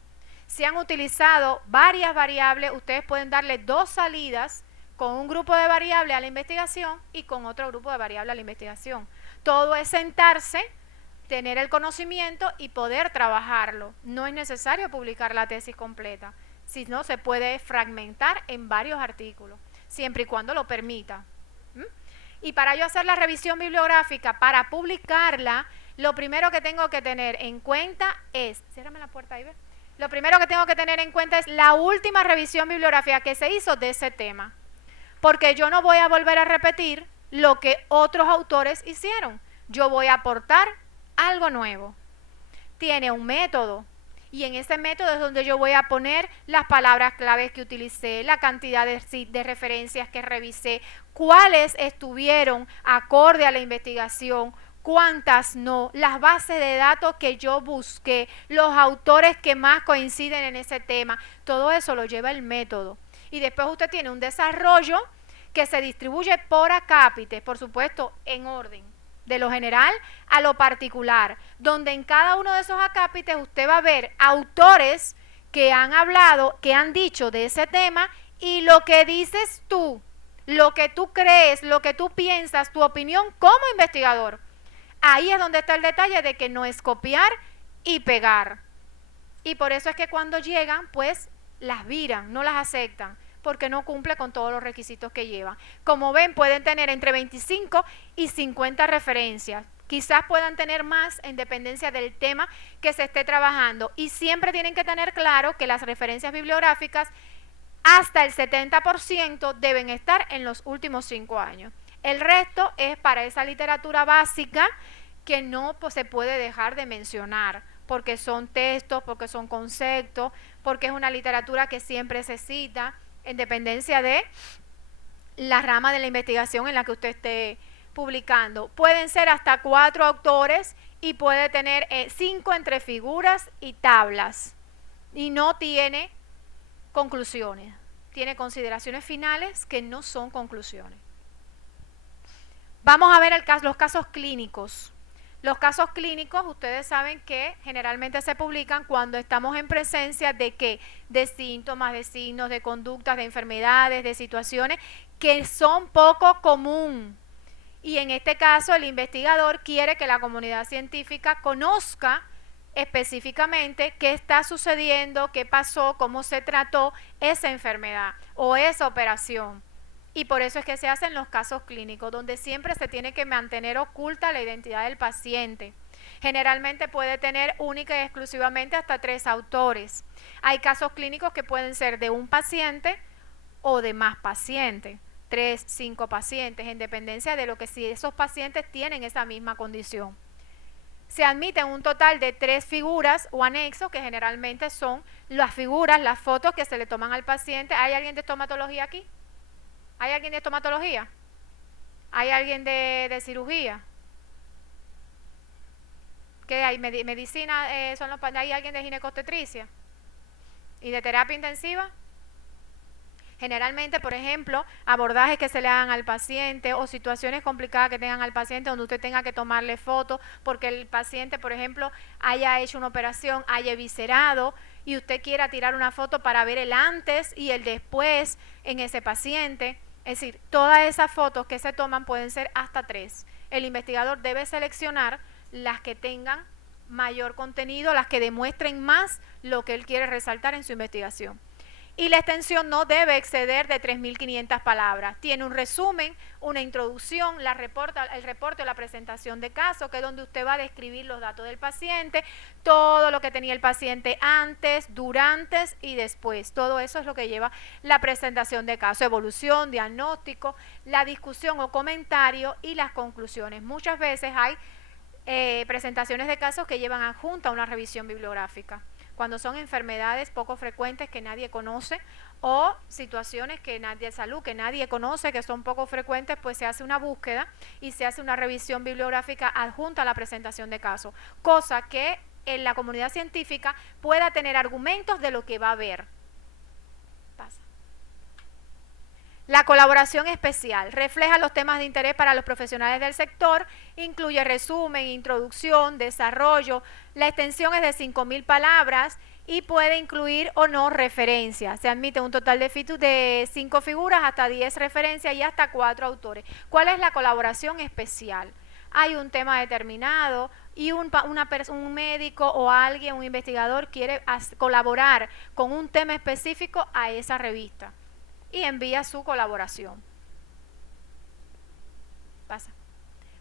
Si han utilizado varias variables, ustedes pueden darle 2 salidas con un grupo de variables a la investigación y con otro grupo de variables a la investigación. Todo es sentarse, tener el conocimiento y poder trabajarlo. No es necesario publicar la tesis completa, sino se puede fragmentar en varios artículos, siempre y cuando lo permita. Y para yo hacer la revisión bibliográfica, para publicarla, lo primero que tengo que tener en cuenta es, ciérrame la puerta ahí, ¿ves? Lo primero que tengo que tener en cuenta es la última revisión bibliográfica que se hizo de ese tema, porque yo no voy a volver a repetir lo que otros autores hicieron. Yo voy a aportar algo nuevo. Tiene un método. Y en ese método es donde yo voy a poner las palabras claves que utilicé, la cantidad de referencias que revisé, cuáles estuvieron acorde a la investigación, cuántas no, las bases de datos que yo busqué, los autores que más coinciden en ese tema. Todo eso lo lleva el método. Y después usted tiene un desarrollo que se distribuye por acápites, por supuesto, en orden, de lo general a lo particular, donde en cada uno de esos acápites usted va a ver autores que han hablado, que han dicho de ese tema, y lo que dices tú, lo que tú crees, lo que tú piensas, tu opinión como investigador. Ahí es donde está el detalle de que no es copiar y pegar. Y por eso es que cuando llegan, pues las viran, no las aceptan, porque no cumple con todos los requisitos que llevan. Como ven, pueden tener entre 25 y 50 referencias. Quizás puedan tener más en dependencia del tema que se esté trabajando. Y siempre tienen que tener claro que las referencias bibliográficas, hasta el 70% deben estar en los últimos 5 años. El resto es para esa literatura básica que no se puede dejar de mencionar, porque son textos, porque son conceptos, porque es una literatura que siempre se cita, en dependencia de la rama de la investigación en la que usted esté publicando. Pueden ser hasta 4 autores y puede tener 5 entre figuras y tablas. Y no tiene conclusiones. Tiene consideraciones finales que no son conclusiones. Vamos a ver los casos clínicos. Los casos clínicos, ustedes saben que generalmente se publican cuando estamos en presencia de ¿qué? De síntomas, de signos, de conductas, de enfermedades, de situaciones que son poco común. Y en este caso el investigador quiere que la comunidad científica conozca específicamente qué está sucediendo, qué pasó, cómo se trató esa enfermedad o esa operación. Y por eso es que se hacen los casos clínicos, donde siempre se tiene que mantener oculta la identidad del paciente. Generalmente puede tener única y exclusivamente hasta 3 autores. Hay casos clínicos que pueden ser de un paciente o de más pacientes, 3, 5 pacientes, en dependencia de lo que si esos pacientes tienen esa misma condición. Se admiten un total de 3 figuras o anexos, que generalmente son las figuras, las fotos que se le toman al paciente. ¿Hay alguien de estomatología aquí? ¿Hay alguien de estomatología? ¿Hay alguien de cirugía? ¿Qué hay? ¿Medicina? ¿Hay alguien de ginecobstetricia? ¿Y de terapia intensiva? Generalmente, por ejemplo, abordajes que se le hagan al paciente o situaciones complicadas que tengan al paciente donde usted tenga que tomarle fotos porque el paciente, por ejemplo, haya hecho una operación, haya eviscerado y usted quiera tirar una foto para ver el antes y el después en ese paciente. Es decir, todas esas fotos que se toman pueden ser hasta 3. El investigador debe seleccionar las que tengan mayor contenido, las que demuestren más lo que él quiere resaltar en su investigación. Y la extensión no debe exceder de 3.500 palabras. Tiene un resumen, una introducción, el reporte o la presentación de caso, que es donde usted va a describir los datos del paciente, todo lo que tenía el paciente antes, durante y después. Todo eso es lo que lleva la presentación de caso, evolución, diagnóstico, la discusión o comentario y las conclusiones. Muchas veces hay presentaciones de casos que llevan adjunta una revisión bibliográfica. Cuando son enfermedades poco frecuentes que nadie conoce o situaciones de salud que nadie conoce, que son poco frecuentes, pues se hace una búsqueda y se hace una revisión bibliográfica adjunta a la presentación de caso, cosa que en la comunidad científica pueda tener argumentos de lo que va a ver. Pasa. La colaboración especial refleja los temas de interés para los profesionales del sector, incluye resumen, introducción, desarrollo. La extensión es de 5.000 palabras y puede incluir o no referencias. Se admite un total de 5 figuras, hasta 10 referencias y hasta 4 autores. ¿Cuál es la colaboración especial? Hay un tema determinado y un médico o alguien, un investigador quiere colaborar con un tema específico a esa revista y envía su colaboración. Pasa.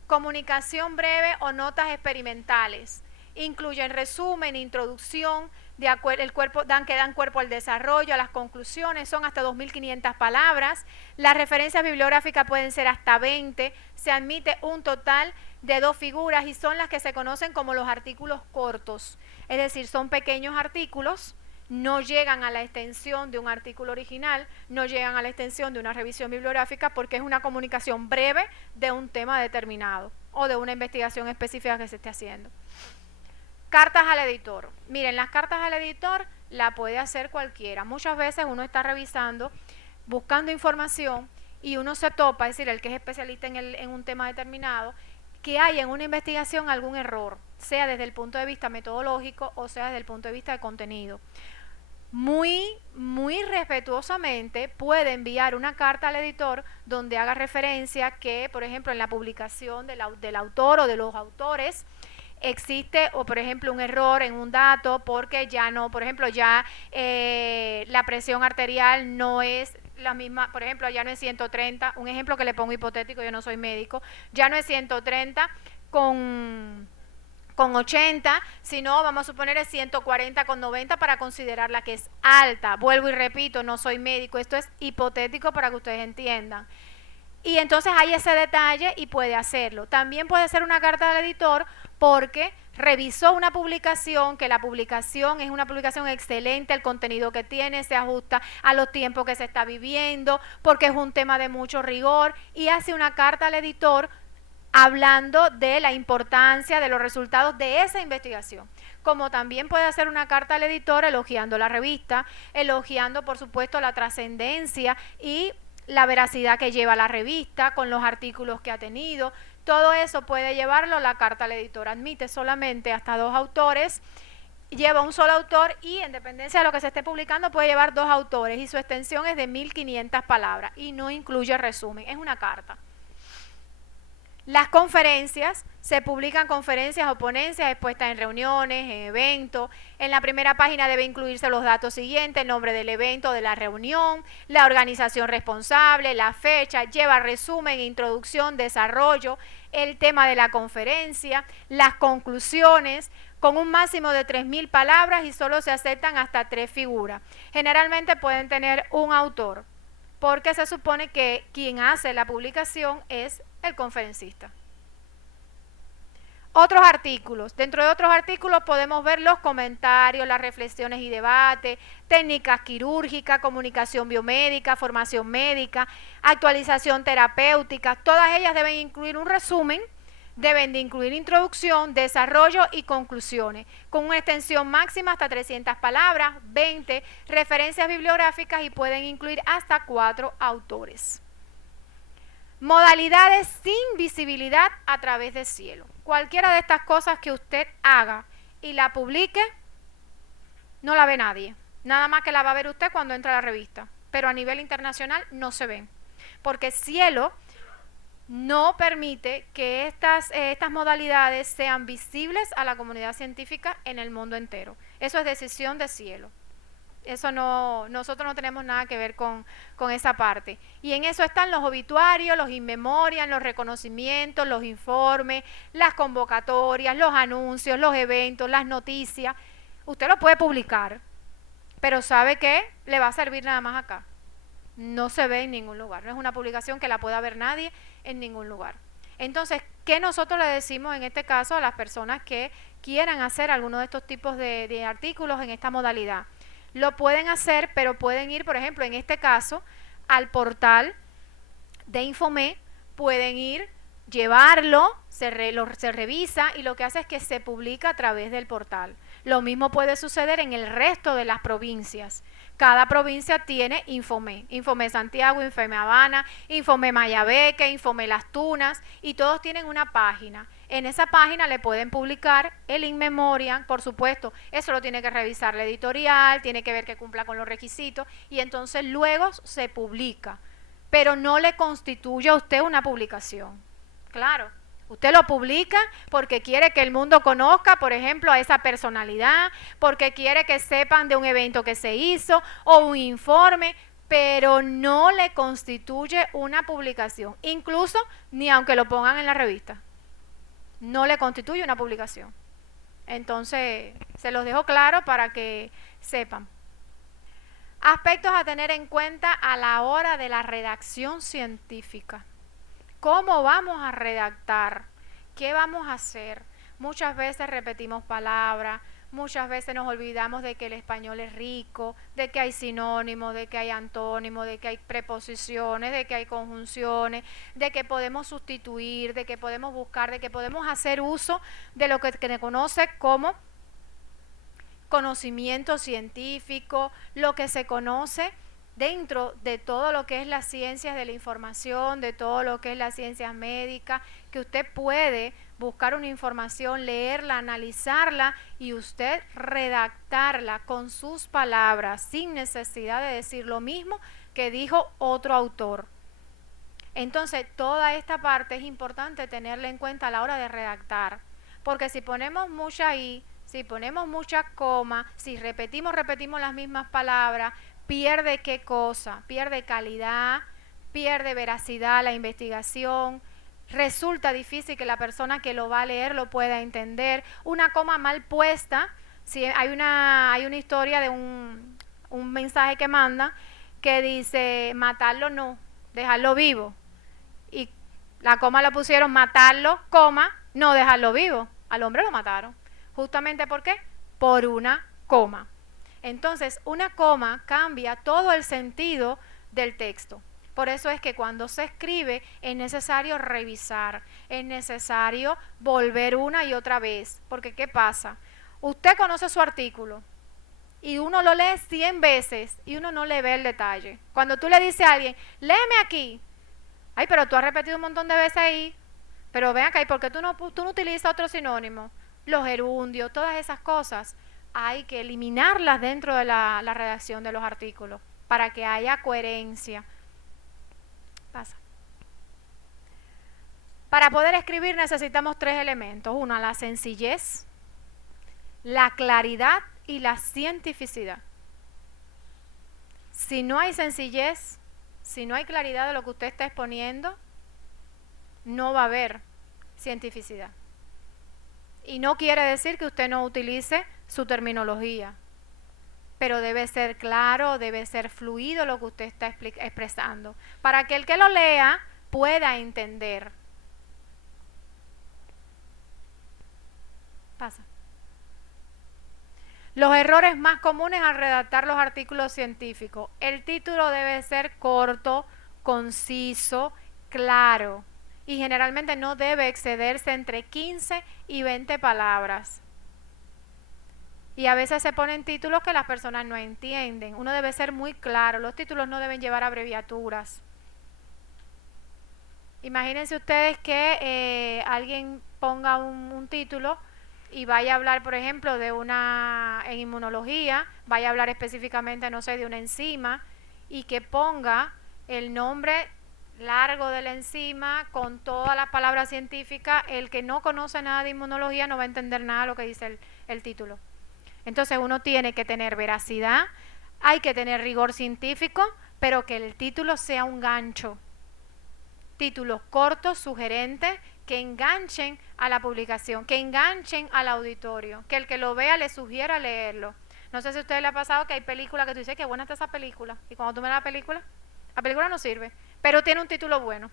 Comunicación breve o notas experimentales. Incluyen resumen, introducción, que dan cuerpo al desarrollo, a las conclusiones, son hasta 2.500 palabras. Las referencias bibliográficas pueden ser hasta 20. Se admite un total de 2 figuras y son las que se conocen como los artículos cortos. Es decir, son pequeños artículos. No llegan a la extensión de un artículo original, no llegan a la extensión de una revisión bibliográfica porque es una comunicación breve de un tema determinado o de una investigación específica que se esté haciendo. Cartas al editor. Miren, las cartas al editor la puede hacer cualquiera. Muchas veces uno está revisando, buscando información y uno se topa, es decir, el que es especialista en un tema determinado, que hay en una investigación algún error, sea desde el punto de vista metodológico o sea desde el punto de vista de contenido. Muy respetuosamente puede enviar una carta al editor donde haga referencia que, por ejemplo, en la publicación del autor o de los autores existe, o por ejemplo, un error en un dato porque ya no, por ejemplo, ya la presión arterial no es la misma, por ejemplo, ya no es 130, un ejemplo que le pongo hipotético, yo no soy médico, ya no es 130 con 80, sino vamos a suponer es 140 con 90 para considerarla que es alta. Vuelvo y repito, no soy médico, esto es hipotético para que ustedes entiendan. Y entonces hay ese detalle y puede hacerlo. También puede hacer una carta al editor porque revisó una publicación, que la publicación es una publicación excelente, el contenido que tiene se ajusta a los tiempos que se está viviendo, porque es un tema de mucho rigor, y hace una carta al editor hablando de la importancia de los resultados de esa investigación. Como también puede hacer una carta al editor elogiando la revista, elogiando por supuesto la trascendencia y la veracidad que lleva la revista con los artículos que ha tenido. Todo eso puede llevarlo la carta al editor. Admite solamente hasta 2 autores, lleva un solo autor y en dependencia de lo que se esté publicando puede llevar 2 autores y su extensión es de 1.500 palabras y no incluye resumen, es una carta. Las conferencias, se publican conferencias o ponencias expuestas en reuniones, en eventos. En la primera página debe incluirse los datos siguientes, el nombre del evento, de la reunión, la organización responsable, la fecha, lleva resumen, introducción, desarrollo. el tema de la conferencia, las conclusiones, con un máximo de 3.000 palabras y solo se aceptan hasta 3 figuras. Generalmente pueden tener un autor, porque se supone que quien hace la publicación es el conferencista. Otros artículos. Dentro de otros artículos podemos ver los comentarios, las reflexiones y debates, técnicas quirúrgicas, comunicación biomédica, formación médica, actualización terapéutica. Todas ellas deben incluir un resumen, deben de incluir introducción, desarrollo y conclusiones, con una extensión máxima hasta 300 palabras, 20 referencias bibliográficas y pueden incluir hasta 4 autores. Modalidades sin visibilidad a través del cielo. Cualquiera de estas cosas que usted haga y la publique, no la ve nadie. Nada más que la va a ver usted cuando entra a la revista. Pero a nivel internacional no se ven. Porque cielo no permite que estas modalidades sean visibles a la comunidad científica en el mundo entero. Eso es decisión de cielo. Eso no, nosotros no tenemos nada que ver con esa parte. Y en eso están los obituarios, los in memoriam, los reconocimientos, los informes, las convocatorias, los anuncios, los eventos, las noticias. Usted lo puede publicar, pero ¿sabe qué? Le va a servir nada más acá. No se ve en ningún lugar. No es una publicación que la pueda ver nadie en ningún lugar. Entonces, ¿qué nosotros le decimos en este caso a las personas que quieran hacer alguno de estos tipos de artículos en esta modalidad? Lo pueden hacer, pero pueden ir, por ejemplo, en este caso, al portal de Infomé, pueden ir, llevarlo, se revisa y lo que hace es que se publica a través del portal. Lo mismo puede suceder en el resto de las provincias. Cada provincia tiene Infomé. Infomé Santiago, Infomé Habana, Infomé Mayabeque, Infomé Las Tunas, y todos tienen una página. En esa página le pueden publicar el in memoriam, por supuesto, eso lo tiene que revisar la editorial, tiene que ver que cumpla con los requisitos y entonces luego se publica, pero no le constituye a usted una publicación. Claro, usted lo publica porque quiere que el mundo conozca, por ejemplo, a esa personalidad, porque quiere que sepan de un evento que se hizo o un informe, pero no le constituye una publicación, incluso ni aunque lo pongan en la revista. No le constituye una publicación. Entonces, se los dejo claro para que sepan. Aspectos a tener en cuenta a la hora de la redacción científica. ¿Cómo vamos a redactar? ¿Qué vamos a hacer? Muchas veces repetimos palabras, muchas veces nos olvidamos de que el español es rico, de que hay sinónimos, de que hay antónimos, de que hay preposiciones, de que hay conjunciones, de que podemos sustituir, de que podemos buscar, de que podemos hacer uso de lo que se conoce como conocimiento científico, lo que se conoce dentro de todo lo que es las ciencias de la información, de todo lo que es las ciencias médicas, que usted puede buscar una información, leerla, analizarla y usted redactarla con sus palabras sin necesidad de decir lo mismo que dijo otro autor. Entonces, toda esta parte es importante tenerla en cuenta a la hora de redactar, porque si ponemos mucha i, si ponemos muchas comas, si repetimos las mismas palabras, pierde qué cosa, pierde calidad, pierde veracidad la investigación, resulta difícil que la persona que lo va a leer lo pueda entender. Una coma mal puesta, si hay una historia de un mensaje que manda que dice matarlo no, dejarlo vivo, y la coma la pusieron matarlo, coma, no dejarlo vivo. Al hombre lo mataron. ¿Justamente por qué? Por una coma. Entonces, una coma cambia todo el sentido del texto. Por eso es que cuando se escribe es necesario revisar, es necesario volver una y otra vez. Porque ¿qué pasa? Usted conoce su artículo y uno lo lee 100 veces y uno no le ve el detalle. Cuando tú le dices a alguien, léeme aquí. Ay, pero tú has repetido un montón de veces ahí. Pero ven acá, ¿y por qué tú no utilizas otro sinónimo? Los gerundios, todas esas cosas, hay que eliminarlas dentro de la redacción de los artículos para que haya coherencia. Pasa. Para poder escribir necesitamos 3 elementos. Una, la sencillez, la claridad y la cientificidad. Si no hay sencillez, si no hay claridad de lo que usted está exponiendo, no va a haber cientificidad. Y no quiere decir que usted no utilice su terminología, pero debe ser claro, debe ser fluido lo que usted está expresando, para que el que lo lea pueda entender. Pasa. Los errores más comunes al redactar los artículos científicos. El título debe ser corto, conciso, claro y generalmente no debe excederse entre 15 y 20 palabras. Y a veces se ponen títulos que las personas no entienden. Uno debe ser muy claro. Los títulos no deben llevar abreviaturas. Imagínense ustedes que alguien ponga un título y vaya a hablar, por ejemplo, en inmunología, vaya a hablar específicamente, no sé, de una enzima, y que ponga el nombre largo de la enzima con todas las palabras científicas. El que no conoce nada de inmunología no va a entender nada de lo que dice el título. Entonces uno tiene que tener veracidad, hay que tener rigor científico, pero que el título sea un gancho. Títulos cortos, sugerentes, que enganchen a la publicación, que enganchen al auditorio, que el que lo vea le sugiera leerlo. No sé si a ustedes les ha pasado que hay películas que tú dices, qué buena está esa película, y cuando tú ves la película no sirve, pero tiene un título bueno.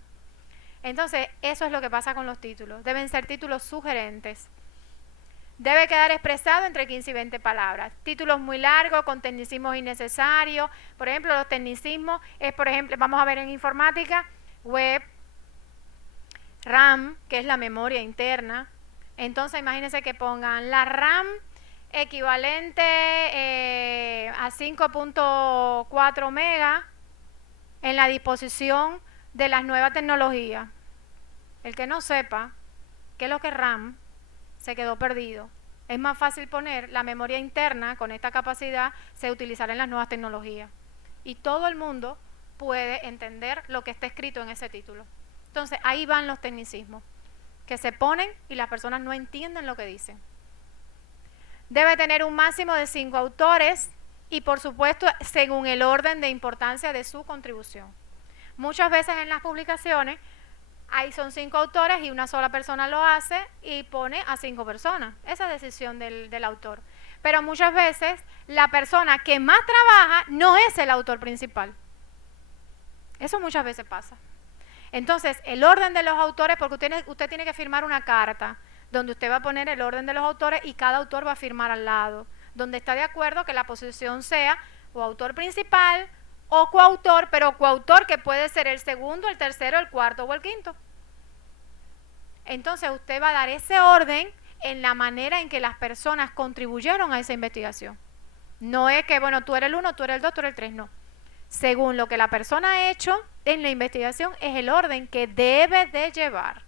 Entonces, eso es lo que pasa con los títulos. Deben ser títulos sugerentes. Debe quedar expresado entre 15 y 20 palabras. Títulos muy largos, con tecnicismos innecesarios. Por ejemplo, los tecnicismos es, por ejemplo, vamos a ver en informática, web, RAM, que es la memoria interna. Entonces imagínense que pongan la RAM equivalente a 5.4 megas en la disposición de las nuevas tecnologías. El que no sepa qué es lo que es RAM se quedó perdido. Es más fácil poner la memoria interna con esta capacidad se utilizará en las nuevas tecnologías. Y todo el mundo puede entender lo que está escrito en ese título. Entonces ahí van los tecnicismos que se ponen y las personas no entienden lo que dicen. Debe tener un máximo de 5 autores y por supuesto según el orden de importancia de su contribución. Muchas veces en las publicaciones ahí son 5 autores y una sola persona lo hace y pone a 5 personas. Esa es decisión del autor. Pero muchas veces la persona que más trabaja no es el autor principal. Eso muchas veces pasa. Entonces, el orden de los autores, porque usted tiene que firmar una carta donde usted va a poner el orden de los autores y cada autor va a firmar al lado, donde está de acuerdo que la posición sea o autor principal o coautor, pero coautor que puede ser el segundo, el tercero, el cuarto o el quinto. Entonces, usted va a dar ese orden en la manera en que las personas contribuyeron a esa investigación. No es que, bueno, tú eres el 1, tú eres el 2, tú eres el 3, no. Según lo que la persona ha hecho en la investigación es el orden que debe de llevar.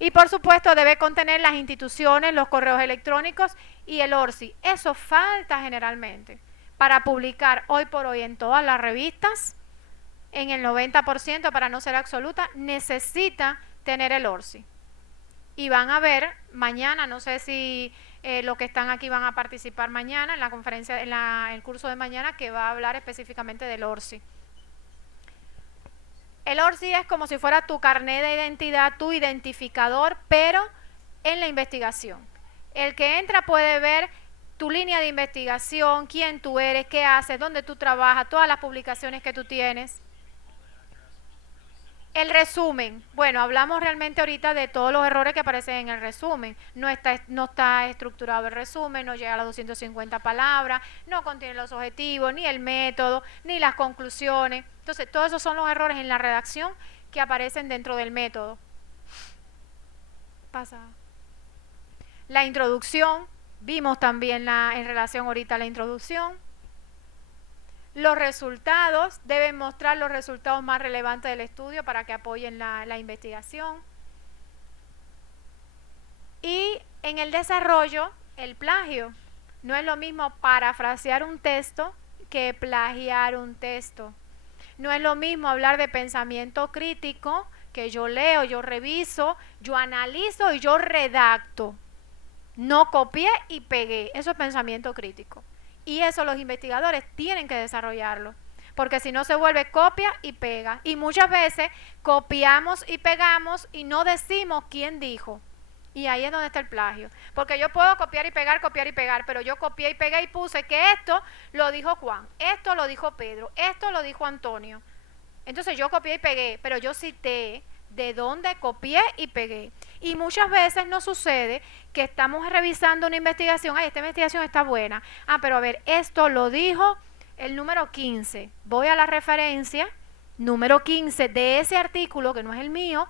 Y por supuesto debe contener las instituciones, los correos electrónicos y el ORCI. Eso falta generalmente para publicar hoy por hoy en todas las revistas. En el 90%, para no ser absoluta, necesita tener el ORCI. Y van a ver mañana, no sé si los que están aquí van a participar mañana en la conferencia, en el curso de mañana que va a hablar específicamente del ORCI. El ORCI es como si fuera tu carnet de identidad, tu identificador, pero en la investigación. El que entra puede ver tu línea de investigación, quién tú eres, qué haces, dónde tú trabajas, todas las publicaciones que tú tienes. El resumen. Bueno, hablamos realmente ahorita de todos los errores que aparecen en el resumen. No está estructurado el resumen, no llega a las 250 palabras, no contiene los objetivos, ni el método, ni las conclusiones. Entonces, todos esos son los errores en la redacción que aparecen dentro del método. Pasa. La introducción, vimos también en relación ahorita a la introducción. Los resultados, deben mostrar los resultados más relevantes del estudio para que apoyen la investigación. Y en el desarrollo, el plagio. No es lo mismo parafrasear un texto que plagiar un texto. No es lo mismo hablar de pensamiento crítico, que yo leo, yo reviso, yo analizo y yo redacto. No copié y pegué. Eso es pensamiento crítico. Y eso los investigadores tienen que desarrollarlo. porque si no se vuelve copia y pega. Y muchas veces copiamos y pegamos y no decimos quién dijo. Y ahí es donde está el plagio. Porque yo puedo copiar y pegar, pero yo copié y pegué y puse que esto lo dijo Juan, esto lo dijo Pedro, esto lo dijo Antonio. Entonces yo copié y pegué, pero yo cité de dónde copié y pegué. Y muchas veces nos sucede que estamos revisando una investigación, ay, esta investigación está buena. Ah, pero a ver, esto lo dijo el número 15. Voy a la referencia, número 15 de ese artículo, que no es el mío,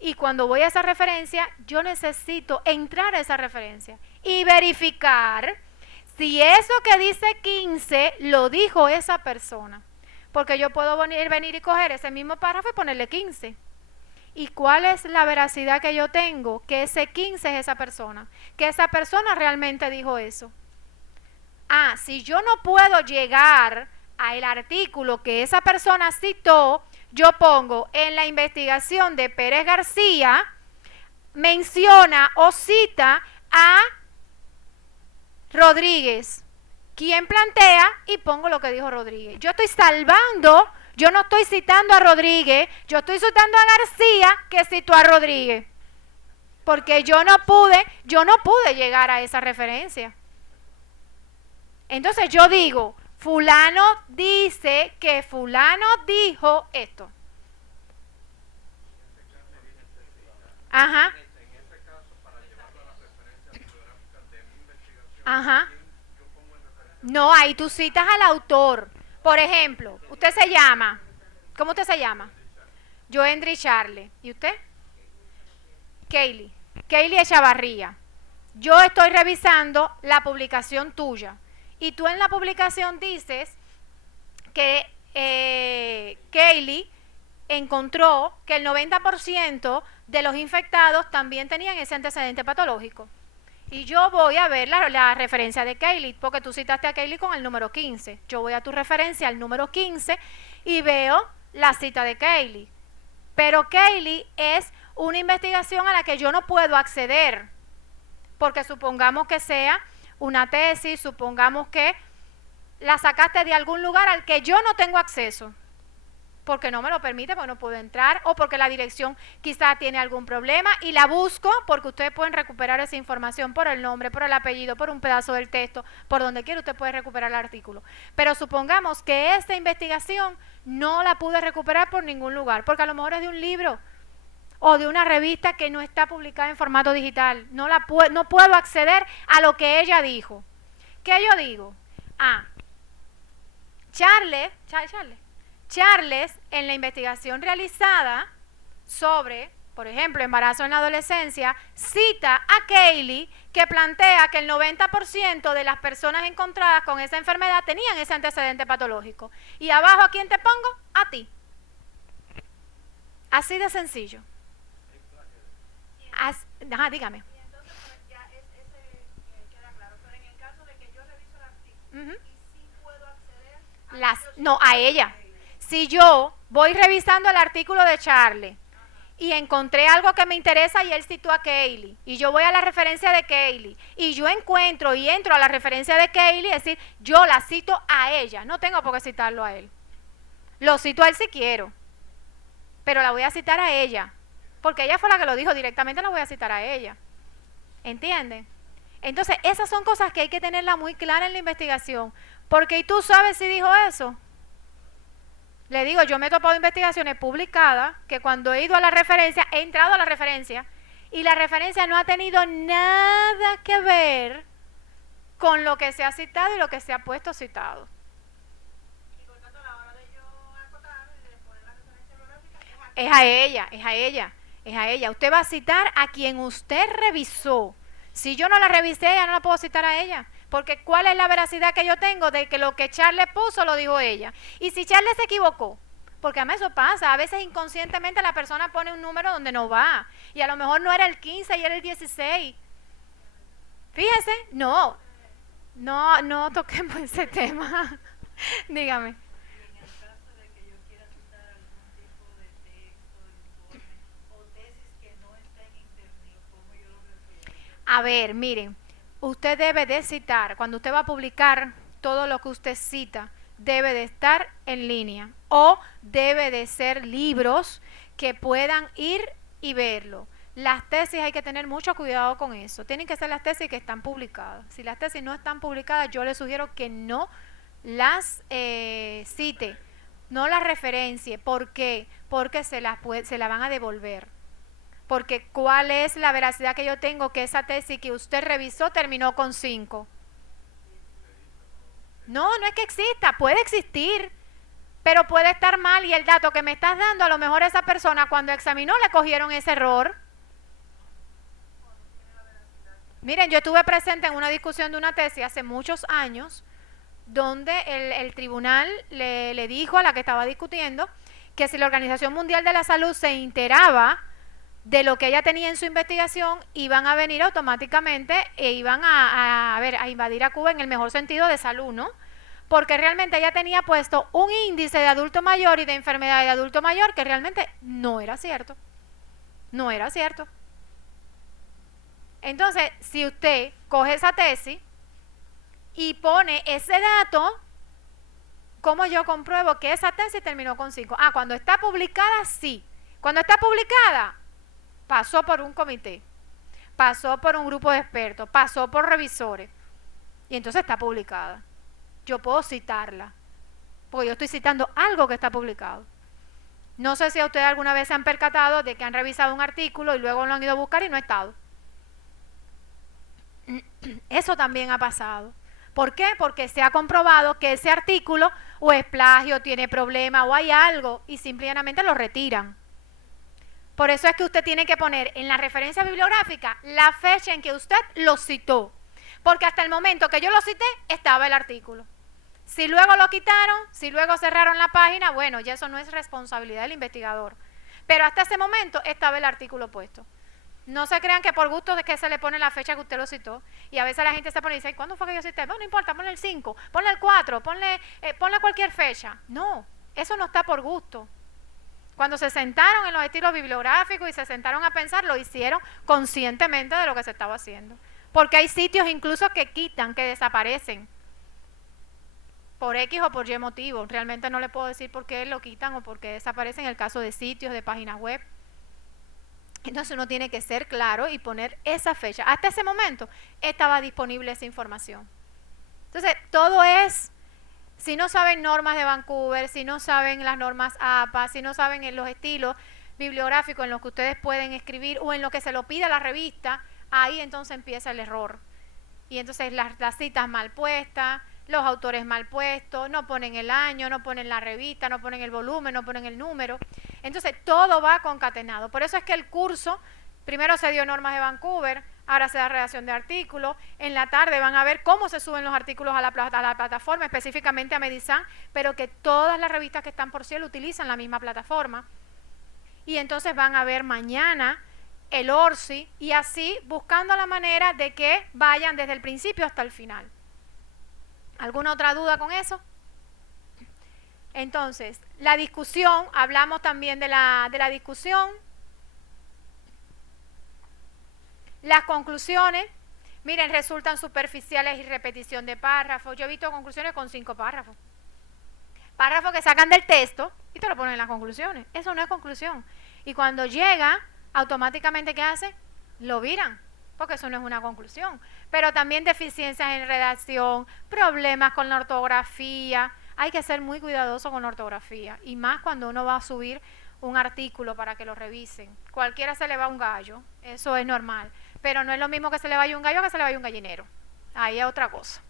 y cuando voy a esa referencia, yo necesito entrar a esa referencia y verificar si eso que dice 15 lo dijo esa persona. Porque yo puedo venir y coger ese mismo párrafo y ponerle 15. ¿Y cuál es la veracidad que yo tengo? Que ese 15 es esa persona. Que esa persona realmente dijo eso. Ah, si yo no puedo llegar al artículo que esa persona citó, yo pongo en la investigación de Pérez García, menciona o cita a Rodríguez, quien plantea, y pongo lo que dijo Rodríguez. Yo estoy salvando, yo no estoy citando a Rodríguez, yo estoy citando a García que citó a Rodríguez. Porque yo no pude llegar a esa referencia. Entonces yo digo, fulano dice que fulano dijo esto. Ajá. Ajá. No, ahí tú citas al autor. Por ejemplo, usted se llama, ¿cómo usted se llama? Joendry Charle. ¿Y usted? Kaylee. Kaylee Echavarría. Yo estoy revisando la publicación tuya. Y tú en la publicación dices que Kaylee encontró que el 90% de los infectados también tenían ese antecedente patológico. Y yo voy a ver la referencia de Kaylee, porque tú citaste a Kaylee con el número 15. Yo voy a tu referencia al número 15 y veo la cita de Kaylee. Pero Kaylee es una investigación a la que yo no puedo acceder, porque supongamos que sea una tesis, supongamos que la sacaste de algún lugar al que yo no tengo acceso, porque no me lo permite, porque no puedo entrar, o porque la dirección quizá tiene algún problema y la busco, porque ustedes pueden recuperar esa información por el nombre, por el apellido, por un pedazo del texto, por donde quiera usted puede recuperar el artículo. Pero supongamos que esta investigación no la pude recuperar por ningún lugar, porque a lo mejor es de un libro o de una revista que no está publicada en formato digital. No puedo acceder a lo que ella dijo. ¿Qué yo digo? Charles, en la investigación realizada sobre, por ejemplo, embarazo en la adolescencia, cita a Kaylee, que plantea que el 90% de las personas encontradas con esa enfermedad tenían ese antecedente patológico. Y abajo, ¿a quién te pongo? A ti. Así de sencillo. Dígame. Y entonces ya ese queda claro. Pero en el caso de que yo reviso el artículo y sí puedo acceder a ella. Si yo voy revisando el artículo de Charlie y encontré algo que me interesa y él citó a Kaylee, y yo voy a la referencia de Kaylee, y yo encuentro y entro a la referencia de Kaylee, es decir, yo la cito a ella, no tengo por qué citarlo a él. Lo cito a él si quiero, pero la voy a citar a ella, porque ella fue la que lo dijo, directamente la voy a citar a ella. ¿Entienden? Entonces, esas son cosas que hay que tenerla muy clara en la investigación, porque tú sabes si dijo eso. Le digo, yo me he topado investigaciones publicadas que cuando he ido a la referencia, he entrado a la referencia y la referencia no ha tenido nada que ver con lo que se ha citado y lo que se ha puesto citado. Y por tanto, a la hora de yo acotar y de poner la referencia bibliográfica, es a ella. Usted va a citar a quien usted revisó. Si yo no la revisé, ya no la puedo citar a ella. Porque ¿cuál es la veracidad que yo tengo de que lo que Charles puso lo dijo ella? Y si Charles se equivocó, porque a mí eso pasa, a veces inconscientemente la persona pone un número donde no va. Y a lo mejor no era el 15 y era el 16. Fíjese, no toquemos ese tema. Dígame. A ver, miren, usted debe de citar, cuando usted va a publicar todo lo que usted cita, debe de estar en línea o debe de ser libros que puedan ir y verlo. Las tesis hay que tener mucho cuidado con eso. Tienen que ser las tesis que están publicadas. Si las tesis no están publicadas, yo les sugiero que no las cite, no las referencie. ¿Por qué? Porque se la van a devolver. Porque ¿cuál es la veracidad que yo tengo que esa tesis que usted revisó terminó con 5? No, no es que exista, puede existir, pero puede estar mal y el dato que me estás dando, a lo mejor esa persona cuando examinó le cogieron ese error. Miren, yo estuve presente en una discusión de una tesis hace muchos años donde el tribunal le dijo a la que estaba discutiendo que si la Organización Mundial de la Salud se enteraba de lo que ella tenía en su investigación, iban a venir automáticamente e iban a invadir a Cuba en el mejor sentido de salud, ¿no? Porque realmente ella tenía puesto un índice de adulto mayor y de enfermedad de adulto mayor que realmente no era cierto. No era cierto. Entonces, si usted coge esa tesis y pone ese dato, ¿cómo yo compruebo que esa tesis terminó con 5? Ah, cuando está publicada, sí. Cuando está publicada, pasó por un comité, pasó por un grupo de expertos, pasó por revisores y entonces está publicada. Yo puedo citarla, porque yo estoy citando algo que está publicado. No sé si a ustedes alguna vez se han percatado de que han revisado un artículo y luego lo han ido a buscar y no ha estado. Eso también ha pasado. ¿Por qué? Porque se ha comprobado que ese artículo o es plagio, tiene problema o hay algo y simplemente lo retiran. Por eso es que usted tiene que poner en la referencia bibliográfica la fecha en que usted lo citó. Porque hasta el momento que yo lo cité, estaba el artículo. Si luego lo quitaron, si luego cerraron la página, bueno, ya eso no es responsabilidad del investigador. Pero hasta ese momento estaba el artículo puesto. No se crean que por gusto de que se le pone la fecha que usted lo citó. Y a veces la gente se pone y dice, ¿cuándo fue que yo cité? Bueno, no importa, ponle el 5, ponle el 4, ponle cualquier fecha. No, eso no está por gusto. Cuando se sentaron en los estilos bibliográficos y se sentaron a pensar, lo hicieron conscientemente de lo que se estaba haciendo. Porque hay sitios incluso que quitan, que desaparecen. Por X o por Y motivo. Realmente no le puedo decir por qué lo quitan o por qué desaparecen en el caso de sitios, de páginas web. Entonces uno tiene que ser claro y poner esa fecha. Hasta ese momento estaba disponible esa información. Entonces todo es, si no saben normas de Vancouver, si no saben las normas APA, si no saben en los estilos bibliográficos en los que ustedes pueden escribir o en lo que se lo pida la revista, ahí entonces empieza el error. Y entonces las citas mal puestas, los autores mal puestos, no ponen el año, no ponen la revista, no ponen el volumen, no ponen el número. Entonces todo va concatenado. Por eso es que el curso, primero se dio normas de Vancouver, ahora se da redacción de artículos. En la tarde van a ver cómo se suben los artículos a la plataforma, específicamente a Medizan, pero que todas las revistas que están por cielo utilizan la misma plataforma. Y entonces van a ver mañana el ORCI y así buscando la manera de que vayan desde el principio hasta el final. ¿Alguna otra duda con eso? Entonces, la discusión, hablamos también de la discusión. Las conclusiones, miren, resultan superficiales y repetición de párrafos. Yo he visto conclusiones con 5 párrafos. Párrafos que sacan del texto y te lo ponen en las conclusiones. Eso no es conclusión. Y cuando llega, automáticamente, ¿qué hace? Lo viran, porque eso no es una conclusión. Pero también deficiencias en redacción, problemas con la ortografía. Hay que ser muy cuidadoso con la ortografía. Y más cuando uno va a subir un artículo para que lo revisen. Cualquiera se le va un gallo, eso es normal. Pero no es lo mismo que se le vaya un gallo que se le vaya un gallinero. Ahí es otra cosa.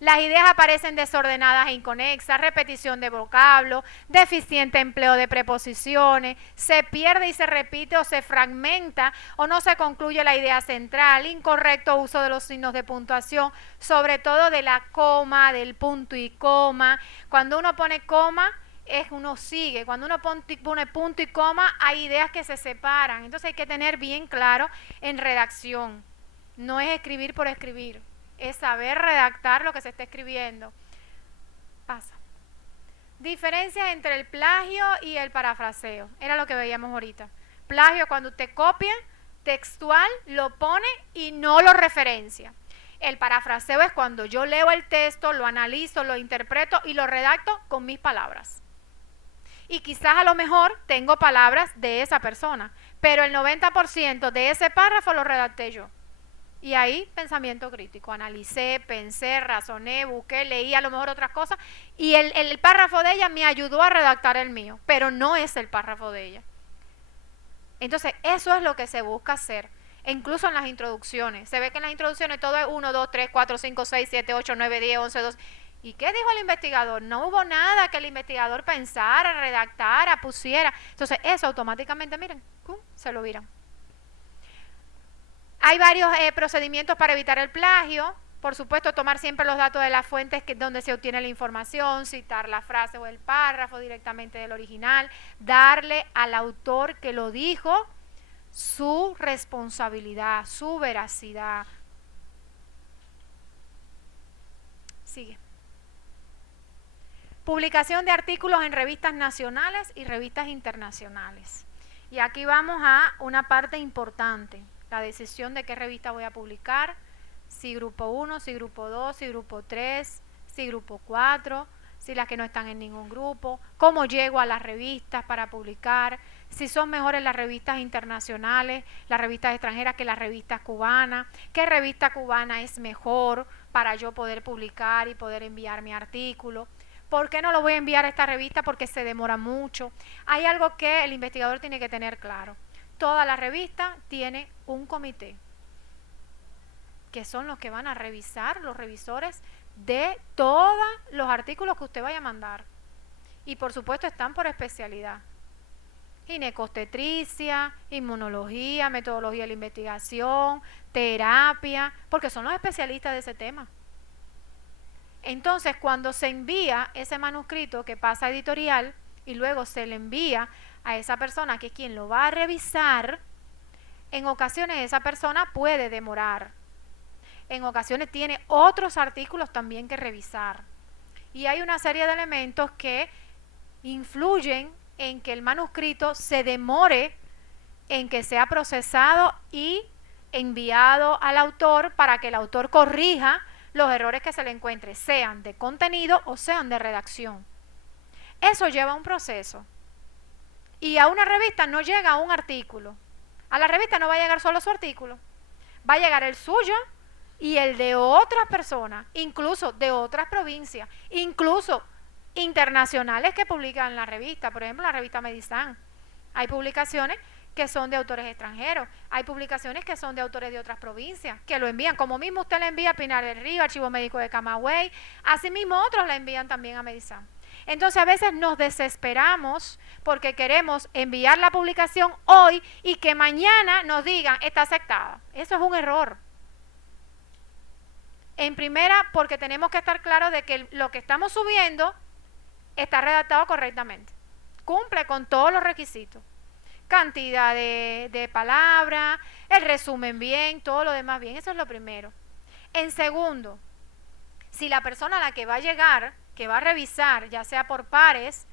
Las ideas aparecen desordenadas e inconexas, repetición de vocablos, deficiente empleo de preposiciones, se pierde y se repite o se fragmenta o no se concluye la idea central, incorrecto uso de los signos de puntuación, sobre todo de la coma, del punto y coma. Cuando uno pone coma, uno sigue. Cuando uno pone punto y coma, hay ideas que se separan. Entonces hay que tener bien claro en redacción. No es escribir por escribir. Es saber redactar lo que se está escribiendo. Pasa. Diferencias entre el plagio y el parafraseo. Era lo que veíamos ahorita. Plagio cuando usted copia textual, lo pone y no lo referencia. El parafraseo es cuando yo leo el texto, lo analizo, lo interpreto y lo redacto con mis palabras. Y quizás a lo mejor tengo palabras de esa persona, pero el 90% de ese párrafo lo redacté yo. Y ahí pensamiento crítico, analicé, pensé, razoné, busqué, leí a lo mejor otras cosas y el párrafo de ella me ayudó a redactar el mío, pero no es el párrafo de ella. Entonces eso es lo que se busca hacer, e incluso en las introducciones. Se ve que en las introducciones todo es 1, 2, 3, 4, 5, 6, 7, 8, 9, 10, 11, 12. ¿Y qué dijo el investigador? No hubo nada que el investigador pensara, redactara, pusiera. Entonces eso automáticamente, miren, se lo viran. Hay varios procedimientos para evitar el plagio. Por supuesto, tomar siempre los datos de las fuentes donde se obtiene la información, citar la frase o el párrafo directamente del original, darle al autor que lo dijo su responsabilidad, su veracidad. Sigue. Publicación de artículos en revistas nacionales y revistas internacionales. Y aquí vamos a una parte importante. La decisión de qué revista voy a publicar, si grupo 1, si grupo 2, si grupo 3, si grupo 4, si las que no están en ningún grupo, cómo llego a las revistas para publicar, si son mejores las revistas internacionales, las revistas extranjeras que las revistas cubanas, qué revista cubana es mejor para yo poder publicar y poder enviar mi artículo. ¿Por qué no lo voy a enviar a esta revista? Porque se demora mucho. Hay algo que el investigador tiene que tener claro. Toda la revista tiene un comité, que son los que van a revisar, los revisores de todos los artículos que usted vaya a mandar. Y por supuesto están por especialidad. Ginecobstetricia, inmunología, metodología de la investigación, terapia, porque son los especialistas de ese tema. Entonces, cuando se envía ese manuscrito que pasa a editorial y luego se le envía a esa persona que es quien lo va a revisar, en ocasiones esa persona puede demorar. En ocasiones tiene otros artículos también que revisar. Y hay una serie de elementos que influyen en que el manuscrito se demore en que sea procesado y enviado al autor para que el autor corrija los errores que se le encuentre, sean de contenido o sean de redacción. Eso lleva un proceso. Y a una revista no llega un artículo. A la revista no va a llegar solo su artículo. Va a llegar el suyo y el de otras personas, incluso de otras provincias, incluso internacionales que publican en la revista. Por ejemplo, la revista Medizan. Hay publicaciones que son de autores extranjeros. Hay publicaciones que son de autores de otras provincias, que lo envían. Como mismo usted le envía a Pinar del Río, Archivo Médico de Camagüey, así mismo otros le envían también a Medizan. Entonces a veces nos desesperamos porque queremos enviar la publicación hoy y que mañana nos digan está aceptada. Eso es un error. En primera, porque tenemos que estar claros de que lo que estamos subiendo está redactado correctamente. Cumple con todos los requisitos. Cantidad de palabras, el resumen bien, todo lo demás bien. Eso es lo primero. En segundo, si la persona a la que va a llegar, que va a revisar, ya sea por pares,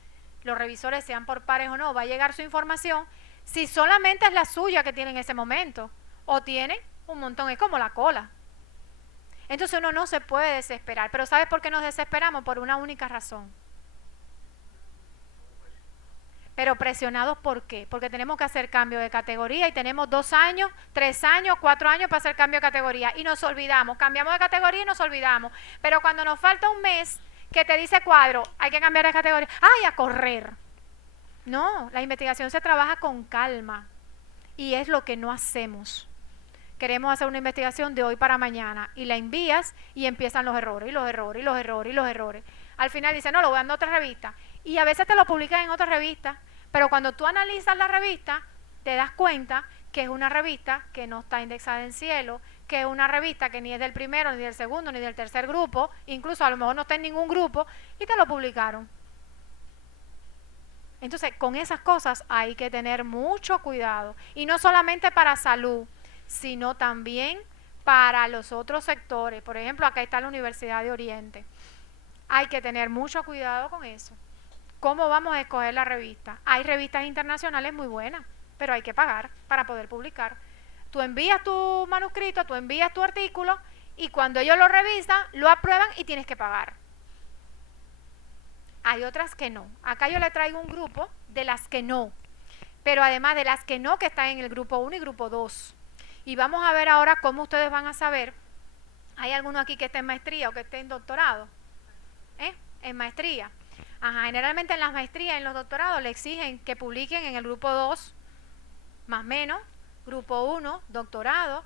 los revisores sean por pares o no, va a llegar su información, si solamente es la suya que tiene en ese momento, o tiene un montón, es como la cola. Entonces uno no se puede desesperar, pero ¿sabes por qué nos desesperamos? Por una única razón. Pero presionados, ¿por qué? Porque tenemos que hacer cambio de categoría y tenemos 2 años, 3 años, 4 años para hacer cambio de categoría y nos olvidamos, cambiamos de categoría y nos olvidamos. Pero cuando nos falta un mes que te dice cuadro, hay que cambiar de categoría, ¡ay, a correr! No, la investigación se trabaja con calma y es lo que no hacemos. Queremos hacer una investigación de hoy para mañana y la envías y empiezan los errores, y los errores, y los errores, y los errores. Al final dice, no, lo voy a dar a otra revista. Y a veces te lo publican en otra revista, pero cuando tú analizas la revista, te das cuenta que es una revista que no está indexada en Cielo, que es una revista que ni es del primero, ni del segundo, ni del tercer grupo, incluso a lo mejor no está en ningún grupo, y te lo publicaron. Entonces, con esas cosas hay que tener mucho cuidado, y no solamente para salud, sino también para los otros sectores. Por ejemplo, acá está la Universidad de Oriente. Hay que tener mucho cuidado con eso. ¿Cómo vamos a escoger la revista? Hay revistas internacionales muy buenas, pero hay que pagar para poder publicar. Tú envías tu manuscrito, tú envías tu artículo Y cuando ellos lo revisan, lo aprueban y tienes que pagar. Hay otras que no. Acá yo le traigo un grupo de las que no. Pero además de las que no, que están en el grupo 1 y grupo 2. Y vamos a ver ahora cómo ustedes van a saber. ¿Hay alguno aquí que esté en maestría o que esté en doctorado? En maestría. Ajá, generalmente en las maestrías y en los doctorados le exigen que publiquen en el grupo 2, más o menos, grupo 1, doctorado.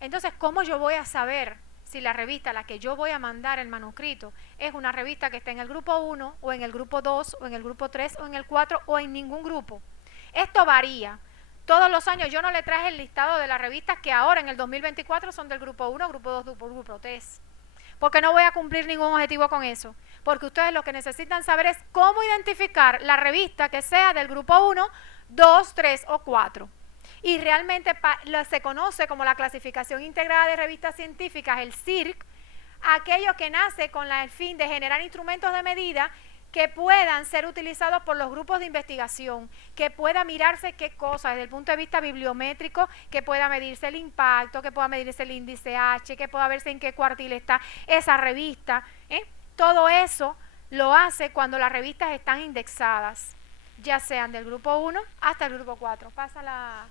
Entonces, ¿cómo yo voy a saber si la revista a la que yo voy a mandar el manuscrito es una revista que está en el grupo 1 o en el grupo 2 o en el grupo 3 o en el 4 o en ningún grupo? Esto varía. Todos los años yo no le traje el listado de las revistas que ahora en el 2024 son del grupo 1, grupo 2, grupo 3. Porque no voy a cumplir ningún objetivo con eso. Porque ustedes lo que necesitan saber es cómo identificar la revista que sea del grupo 1, 2, 3 o 4. Y realmente se conoce como la clasificación integrada de revistas científicas, el CIRC, aquello que nace con el fin de generar instrumentos de medida que puedan ser utilizados por los grupos de investigación, que pueda mirarse qué cosas desde el punto de vista bibliométrico, que pueda medirse el impacto, que pueda medirse el índice H, que pueda verse en qué cuartil está esa revista. Todo eso lo hace cuando las revistas están indexadas, ya sean del grupo 1 hasta el grupo 4. Pasa la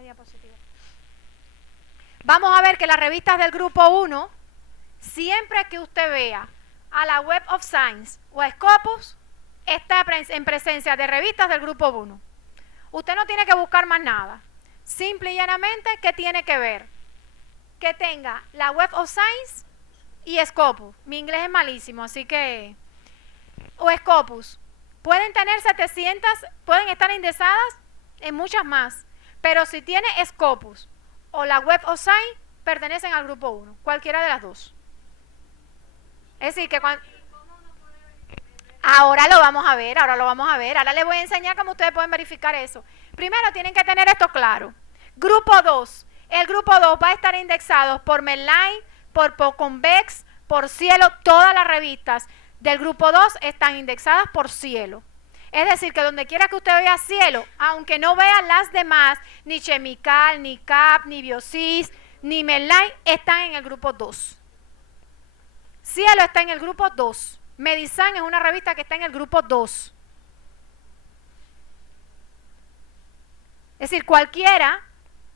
diapositiva. Vamos a ver que las revistas del grupo 1, siempre que usted vea a la Web of Science o a Scopus, está en presencia de revistas del grupo 1. Usted no tiene que buscar más nada. Simple y llanamente, ¿qué tiene que ver? Que tenga la Web of Science y Scopus. Mi inglés es malísimo, así que... O Scopus. Pueden tener 700, pueden estar indexadas en muchas más. Pero si tiene Scopus o la Web of Science, pertenecen al grupo 1. Cualquiera de las dos. Es decir, que cuando... Ahora lo vamos a ver. Ahora les voy a enseñar cómo ustedes pueden verificar eso. Primero tienen que tener esto claro. Grupo 2. El grupo 2 va a estar indexado por Medline, por Convex, por Cielo. Todas las revistas del grupo 2 están indexadas por Cielo. Es decir, que donde quiera que usted vea Cielo, aunque no vea las demás, ni Chemical, ni CAP, ni Biosis, ni Medline, están en el grupo 2. Cielo está en el grupo 2. Medizan es una revista que está en el grupo 2. Es decir, cualquiera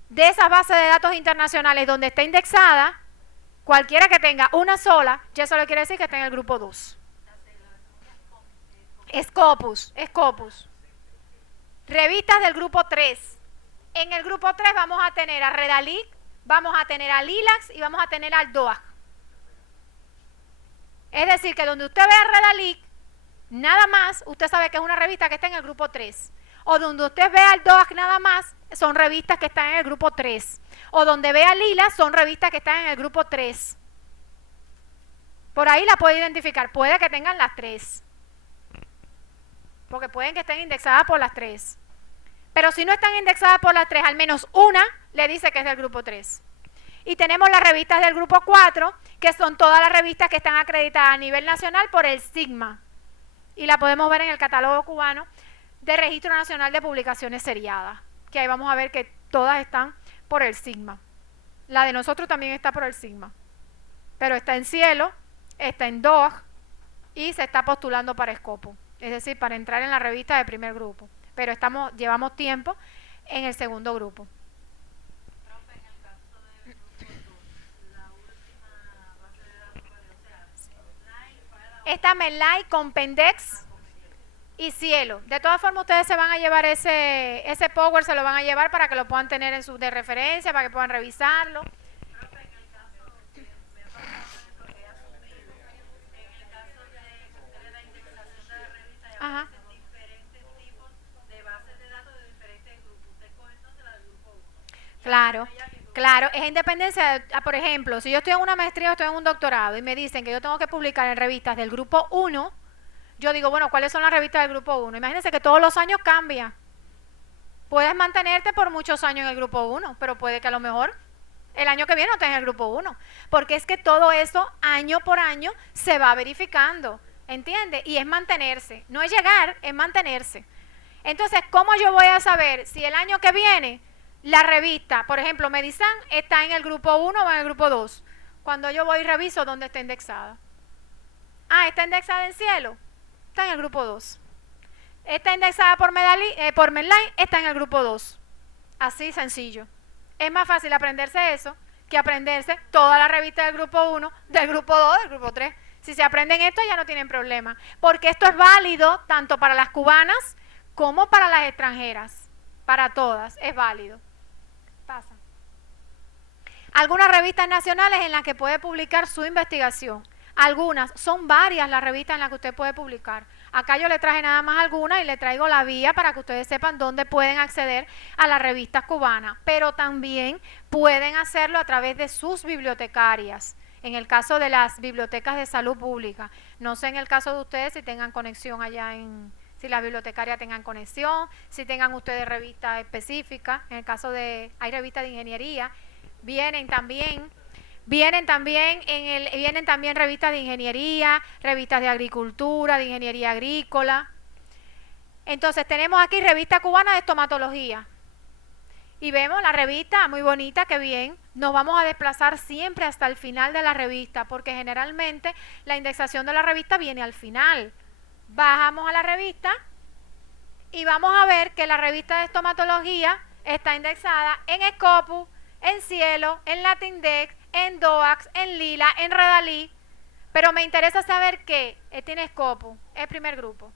de esas bases de datos internacionales donde está indexada, cualquiera que tenga una sola, ya eso le quiere decir que está en el grupo 2. Scopus. Revistas del grupo 3. En el grupo 3 vamos a tener a Redalic, vamos a tener a Lilacs y vamos a tener al DOAG. Es decir, que donde usted vea Redalic, nada más, usted sabe que es una revista que está en el grupo 3. O donde usted vea el DOAG nada más, son revistas que están en el grupo 3. O donde vea Lila, son revistas que están en el grupo 3. Por ahí la puede identificar. Puede que tengan las 3. Porque pueden que estén indexadas por las 3. Pero si no están indexadas por las 3, al menos una le dice que es del grupo 3. Y tenemos las revistas del grupo 4, que son todas las revistas que están acreditadas a nivel nacional por el SIGMA. Y la podemos ver en el catálogo cubano de Registro Nacional de Publicaciones Seriadas. Que ahí vamos a ver que todas están por el SIGMA. La de nosotros también está por el SIGMA. Pero está en Cielo, está en DOAG y se está postulando para Scopus. Es decir, para entrar en la revista de primer grupo. Pero llevamos tiempo en el segundo grupo. Está Medline, Compendex y Cielo. De todas formas, ustedes se van a llevar ese Power, se lo van a llevar para que lo puedan tener en de referencia, para que puedan revisarlo. Ajá. Claro, es independencia. Por ejemplo, si yo estoy en una maestría o estoy en un doctorado y me dicen que yo tengo que publicar en revistas del grupo 1, yo digo, bueno, ¿cuáles son las revistas del grupo 1? Imagínense que todos los años cambia. Puedes mantenerte por muchos años en el grupo 1, pero puede que a lo mejor el año que viene no estés en el grupo 1. Porque es que todo eso, año por año, se va verificando. ¿Entiendes? Y es mantenerse. No es llegar, es mantenerse. Entonces, ¿cómo yo voy a saber si el año que viene la revista, por ejemplo, Medizan, está en el grupo 1 o en el grupo 2? Cuando yo voy y reviso dónde está indexada. Ah, está indexada en Cielo, está en el grupo 2. Está indexada por Medline, está en el grupo 2. Así sencillo. Es más fácil aprenderse eso que aprenderse toda la revista del grupo 1, del grupo 2, del grupo 3. Si se aprenden esto ya no tienen problema, porque esto es válido tanto para las cubanas como para las extranjeras. Para todas es válido. Pasa. Algunas revistas nacionales en las que puede publicar su investigación. Algunas, son varias las revistas en las que usted puede publicar. Acá yo le traje nada más algunas y le traigo la vía para que ustedes sepan dónde pueden acceder a las revistas cubanas, pero también pueden hacerlo a través de sus bibliotecarias. En el caso de las bibliotecas de salud pública, no sé en el caso de ustedes si tengan conexión allá si las bibliotecarias tengan conexión, si tengan ustedes revistas específicas. En el caso hay revistas de ingeniería, vienen también revistas de ingeniería, revistas de agricultura, de ingeniería agrícola. Entonces tenemos aquí revista cubana de estomatología. Y vemos la revista, muy bonita, qué bien. Nos vamos a desplazar siempre hasta el final de la revista, porque generalmente la indexación de la revista viene al final. Bajamos a la revista y vamos a ver que la revista de estomatología está indexada en Scopus, en Cielo, en Latindex, en DOAX, en Lila, en Redalí, pero me interesa saber que tiene Scopus, el primer grupo.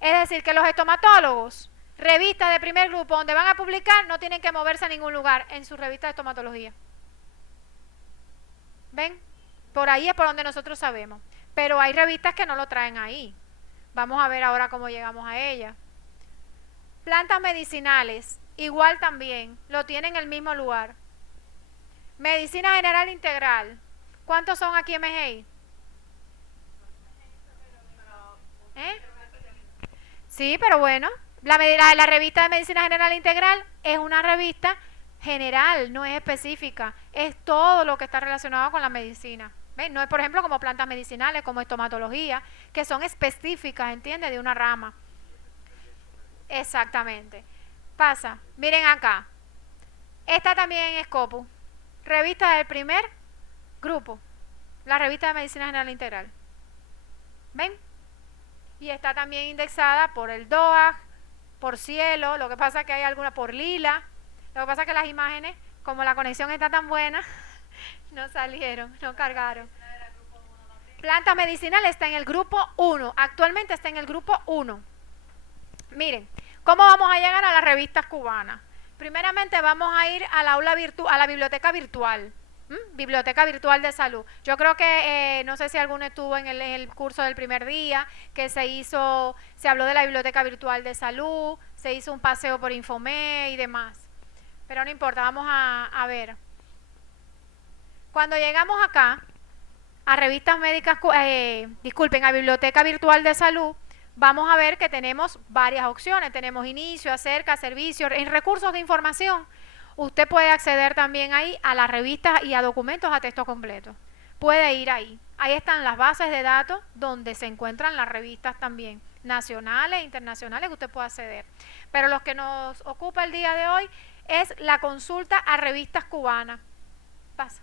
Es decir, que los estomatólogos, revistas de primer grupo donde van a publicar, no tienen que moverse a ningún lugar en su revista de estomatología. ¿Ven? Por ahí es por donde nosotros sabemos, pero hay revistas que no lo traen ahí. Vamos a ver ahora cómo llegamos a ellas. Plantas medicinales, igual también, lo tienen en el mismo lugar. Medicina general integral. ¿Cuántos son aquí en Mejey? Sí, pero bueno, la revista de Medicina General Integral es una revista general, no es específica. Es todo lo que está relacionado con la medicina. ¿Ven? No es, por ejemplo, como plantas medicinales, como estomatología, que son específicas, ¿entiende? De una rama. Exactamente. Pasa, miren acá. Esta también es Scopus. Revista del primer grupo, la revista de Medicina General Integral. ¿Ven? Y está también indexada por el DOAG, por Cielo, lo que pasa es que hay alguna por Lila. Lo que pasa es que las imágenes, como la conexión está tan buena, no salieron, no cargaron. Planta medicinal está en el grupo 1, actualmente está en el grupo 1. Miren, ¿cómo vamos a llegar a las revistas cubanas? Primeramente vamos a ir al aula virtual, a la biblioteca virtual, biblioteca virtual de salud. Yo creo que, no sé si alguno estuvo en el curso del primer día, que se habló de la biblioteca virtual de salud, se hizo un paseo por Infomé y demás. Pero no importa, vamos a ver. Cuando llegamos acá, a revistas médicas, a biblioteca virtual de salud, vamos a ver que tenemos varias opciones. Tenemos inicio, acerca, servicios. En recursos de información, usted puede acceder también ahí a las revistas y a documentos a texto completo. Puede ir ahí. Ahí están las bases de datos donde se encuentran las revistas también, nacionales e internacionales, que usted puede acceder. Pero lo que nos ocupa el día de hoy es la consulta a revistas cubanas. Pasa.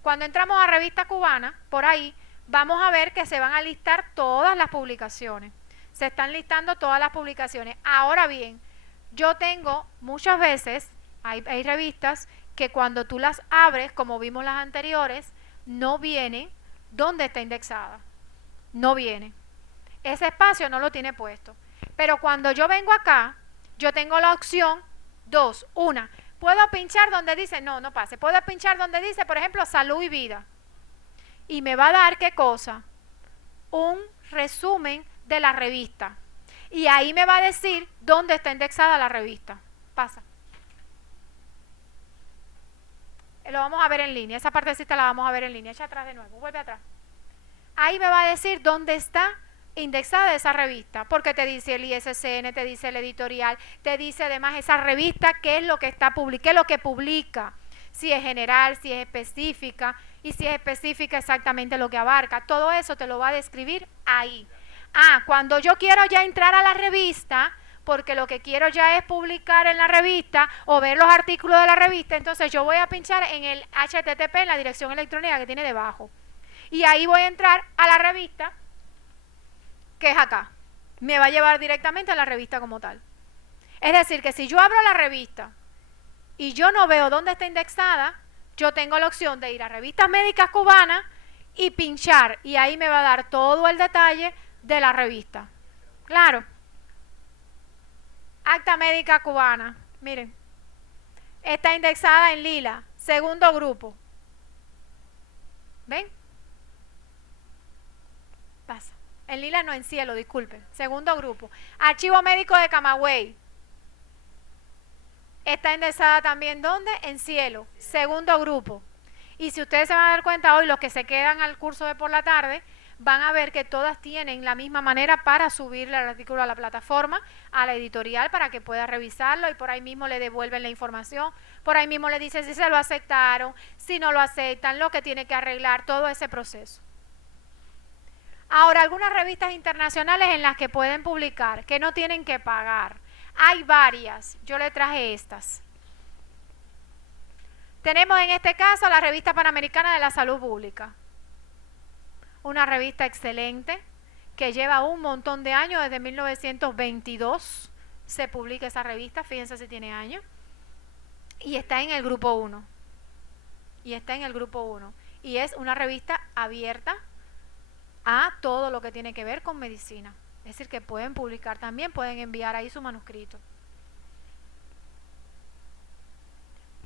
Cuando entramos a revistas cubanas, por ahí, vamos a ver que se van a listar todas las publicaciones. Se están listando todas las publicaciones. Ahora bien, yo tengo muchas veces, hay revistas que cuando tú las abres, como vimos las anteriores, no viene donde está indexada. No viene. Ese espacio no lo tiene puesto. Pero cuando yo vengo acá, yo tengo la opción 2. Una, puedo pinchar donde dice, no pase. Puedo pinchar donde dice, por ejemplo, salud y vida. Y me va a dar, ¿qué cosa? Un resumen de la revista. Y ahí me va a decir dónde está indexada la revista. Pasa. Lo vamos a ver en línea. Esa partecita la vamos a ver en línea. Echa atrás de nuevo. Vuelve atrás. Ahí me va a decir dónde está indexada esa revista. Porque te dice el ISSN, te dice el editorial, te dice además esa revista qué es lo que está publicando, qué es lo que publica. Si es general, si es específica, y si es específica exactamente lo que abarca. Todo eso te lo va a describir ahí. Cuando yo quiero ya entrar a la revista, porque lo que quiero ya es publicar en la revista o ver los artículos de la revista, entonces yo voy a pinchar en el HTTP, en la dirección electrónica que tiene debajo. Y ahí voy a entrar a la revista, que es acá. Me va a llevar directamente a la revista como tal. Es decir, que si yo abro la revista y yo no veo dónde está indexada, yo tengo la opción de ir a Revistas Médicas Cubanas y pinchar, y ahí me va a dar todo el detalle de la revista. Claro. Acta Médica Cubana, miren, está indexada en lila, segundo grupo. ¿Ven? Pasa. En lila no, en cielo, disculpen. Segundo grupo. Archivo Médico de Camagüey. Está indexada también, ¿dónde? En cielo, segundo grupo. Y si ustedes se van a dar cuenta hoy, los que se quedan al curso de por la tarde, van a ver que todas tienen la misma manera para subir el artículo a la plataforma, a la editorial, para que pueda revisarlo, y por ahí mismo le devuelven la información, por ahí mismo le dicen si se lo aceptaron, si no lo aceptan, lo que tiene que arreglar, todo ese proceso. Ahora, algunas revistas internacionales en las que pueden publicar, que no tienen que pagar. Hay varias, yo le traje estas. Tenemos en este caso la Revista Panamericana de la Salud Pública. Una revista excelente que lleva un montón de años, desde 1922 se publica esa revista, fíjense si tiene años. Y está en el grupo 1. Y está en el grupo 1. Y es una revista abierta a todo lo que tiene que ver con medicina. Es decir, que pueden publicar también, pueden enviar ahí su manuscrito.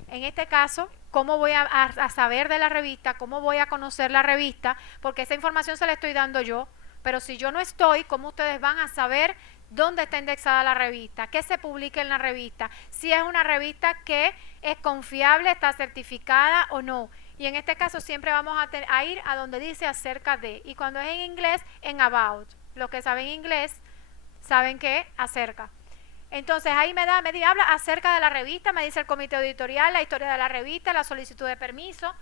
En este caso, ¿cómo voy a saber de la revista? ¿Cómo voy a conocer la revista? Porque esa información se la estoy dando yo. Pero si yo no estoy, ¿cómo ustedes van a saber dónde está indexada la revista? ¿Qué se publica en la revista? Si es una revista que es confiable, está certificada o no. Y en este caso siempre vamos a ir a donde dice acerca de. Y cuando es en inglés, en about. Los que saben inglés saben que acerca. Entonces ahí habla acerca de la revista, me dice el comité editorial, la historia de la revista, la solicitud de permiso.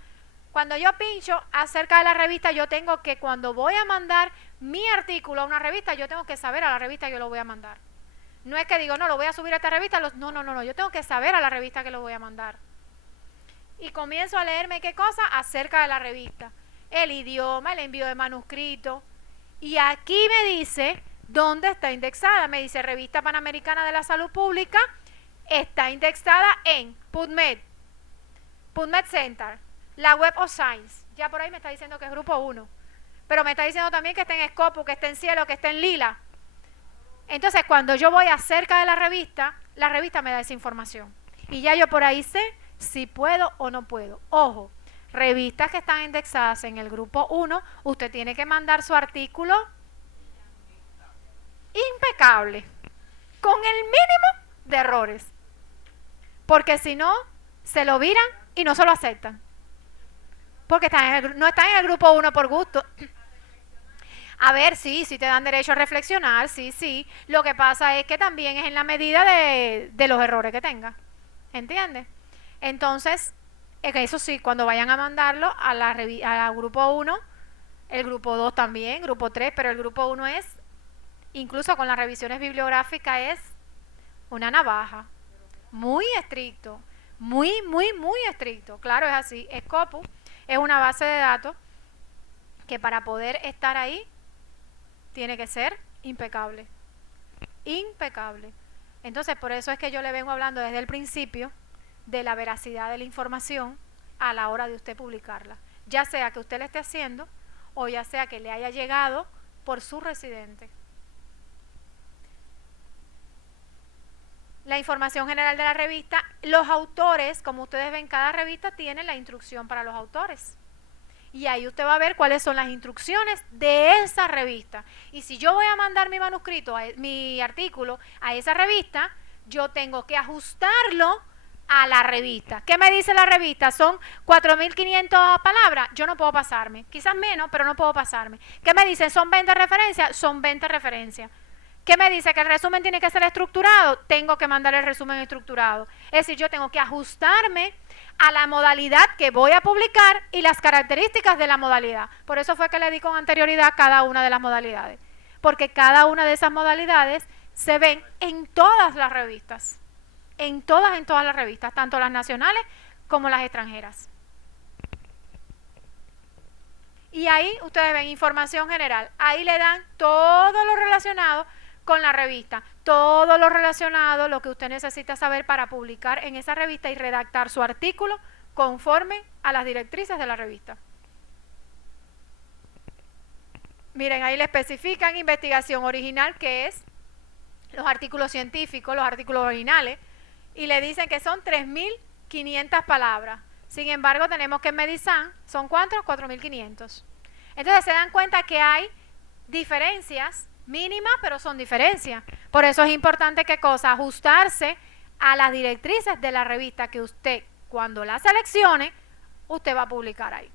Cuando yo pincho acerca de la revista, yo tengo que, cuando voy a mandar mi artículo a una revista, yo tengo que saber a la revista que yo lo voy a mandar. No es que digo, no, lo voy a subir a esta revista, no, yo tengo que saber a la revista que lo voy a mandar. Y comienzo a leerme qué cosa acerca de la revista. El idioma, el envío de manuscrito. Y aquí me dice dónde está indexada. Me dice Revista Panamericana de la Salud Pública. Está indexada en PubMed, PubMed Center, la Web of Science. Ya por ahí me está diciendo que es grupo 1. Pero me está diciendo también que está en Scopus, que está en cielo, que está en lila. Entonces, cuando yo voy acerca de la revista me da esa información. Y ya yo por ahí sé si puedo o no puedo. Ojo, revistas que están indexadas en el grupo 1, usted tiene que mandar su artículo impecable, con el mínimo de errores. Porque si no, se lo viran y no se lo aceptan. Porque no están en el grupo 1 por gusto. A ver, sí te dan derecho a reflexionar, sí. Lo que pasa es que también es en la medida de los errores que tenga. ¿Entiendes? Entonces, eso sí, cuando vayan a mandarlo a grupo 1, el grupo 2 también, grupo 3, pero el grupo 1 es, incluso con las revisiones bibliográficas, es una navaja. Muy estricto, muy estricto. Claro, es así. Scopus es una base de datos que para poder estar ahí tiene que ser impecable. Impecable. Entonces, por eso es que yo le vengo hablando desde el principio de la veracidad de la información a la hora de usted publicarla. Ya sea que usted la esté haciendo o ya sea que le haya llegado por su residente. La información general de la revista, los autores, como ustedes ven, cada revista tiene la instrucción para los autores. Y ahí usted va a ver cuáles son las instrucciones de esa revista. Y si yo voy a mandar mi manuscrito, mi artículo a esa revista, yo tengo que ajustarlo a la revista. ¿Qué me dice la revista? Son 4.500 palabras. Yo no puedo pasarme. Quizás menos, pero no puedo pasarme. ¿Qué me dicen? ¿Son 20 referencias? Son 20 referencias. ¿Qué me dice? ¿Que el resumen tiene que ser estructurado? Tengo que mandar el resumen estructurado. Es decir, yo tengo que ajustarme a la modalidad que voy a publicar y las características de la modalidad. Por eso fue que le di con anterioridad cada una de las modalidades. Porque cada una de esas modalidades se ven en todas las revistas, en todas las revistas, tanto las nacionales como las extranjeras. Y ahí ustedes ven información general, ahí le dan todo lo relacionado con la revista, todo lo relacionado, lo que usted necesita saber para publicar en esa revista y redactar su artículo conforme a las directrices de la revista. Miren, ahí le especifican investigación original, que es los artículos científicos, los artículos originales, y le dicen que son 3.500 palabras. Sin embargo, tenemos que en Medizan, ¿son cuántos? 4.500. Entonces se dan cuenta que hay diferencias mínimas, pero son diferencias. Por eso es importante, ¿qué cosa? Ajustarse a las directrices de la revista que usted, cuando la seleccione, usted va a publicar ahí.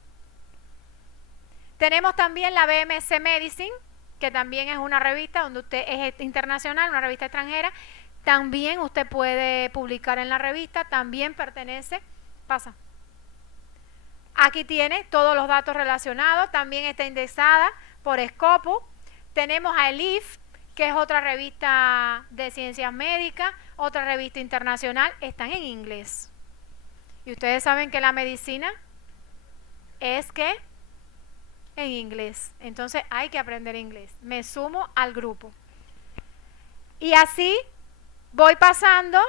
Tenemos también la BMC Medicine, que también es una revista donde usted es internacional, una revista extranjera. También usted puede publicar en la revista, también pertenece, pasa. Aquí tiene todos los datos relacionados, también está indexada por Scopus. Tenemos a ELIF, que es otra revista de ciencias médicas, otra revista internacional, están en inglés. Y ustedes saben que la medicina es que en inglés, entonces hay que aprender inglés. Me sumo al grupo. Y así voy pasando,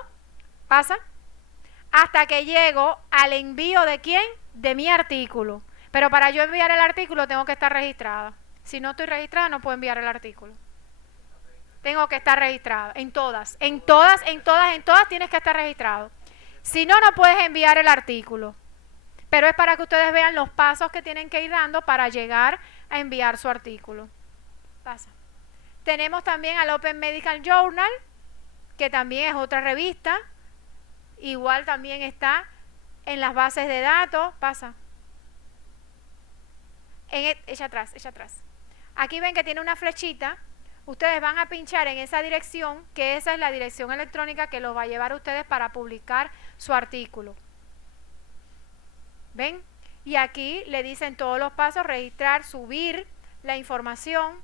hasta que llego al envío de ¿quién? De mi artículo. Pero para yo enviar el artículo tengo que estar registrada. Si no estoy registrada no puedo enviar el artículo. Tengo que estar registrada en todas tienes que estar registrado. Si no, no puedes enviar el artículo. Pero es para que ustedes vean los pasos que tienen que ir dando para llegar a enviar su artículo. Pasa. Tenemos también al Open Medical Journal, que también es otra revista. Igual también está en las bases de datos. Pasa. Echa atrás. Aquí ven que tiene una flechita. Ustedes van a pinchar en esa dirección, que esa es la dirección electrónica que los va a llevar a ustedes para publicar su artículo. ¿Ven? Y aquí le dicen todos los pasos: registrar, subir la información,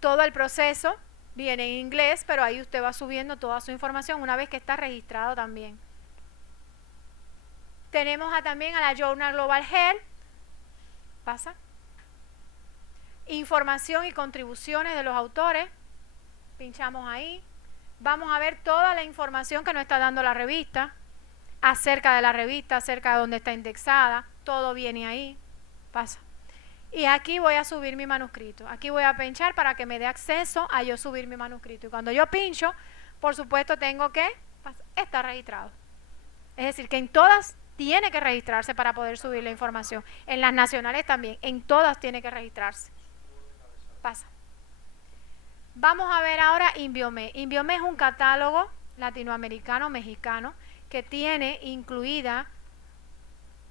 todo el proceso viene en inglés, pero ahí usted va subiendo toda su información una vez que está registrado también. Tenemos también a la Journal Global Health. Pasa. Información y contribuciones de los autores. Pinchamos ahí. Vamos a ver toda la información que nos está dando la revista, acerca de la revista, acerca de dónde está indexada. Todo viene ahí. Pasa. Y aquí voy a subir mi manuscrito. Aquí voy a pinchar para que me dé acceso a yo subir mi manuscrito. Y cuando yo pincho, por supuesto tengo que estar registrado. Es decir, que en todas tiene que registrarse para poder subir la información. En las nacionales también, en todas tiene que registrarse. Pasa. Vamos a ver ahora Inviome. Inviome es un catálogo latinoamericano, mexicano, que tiene incluida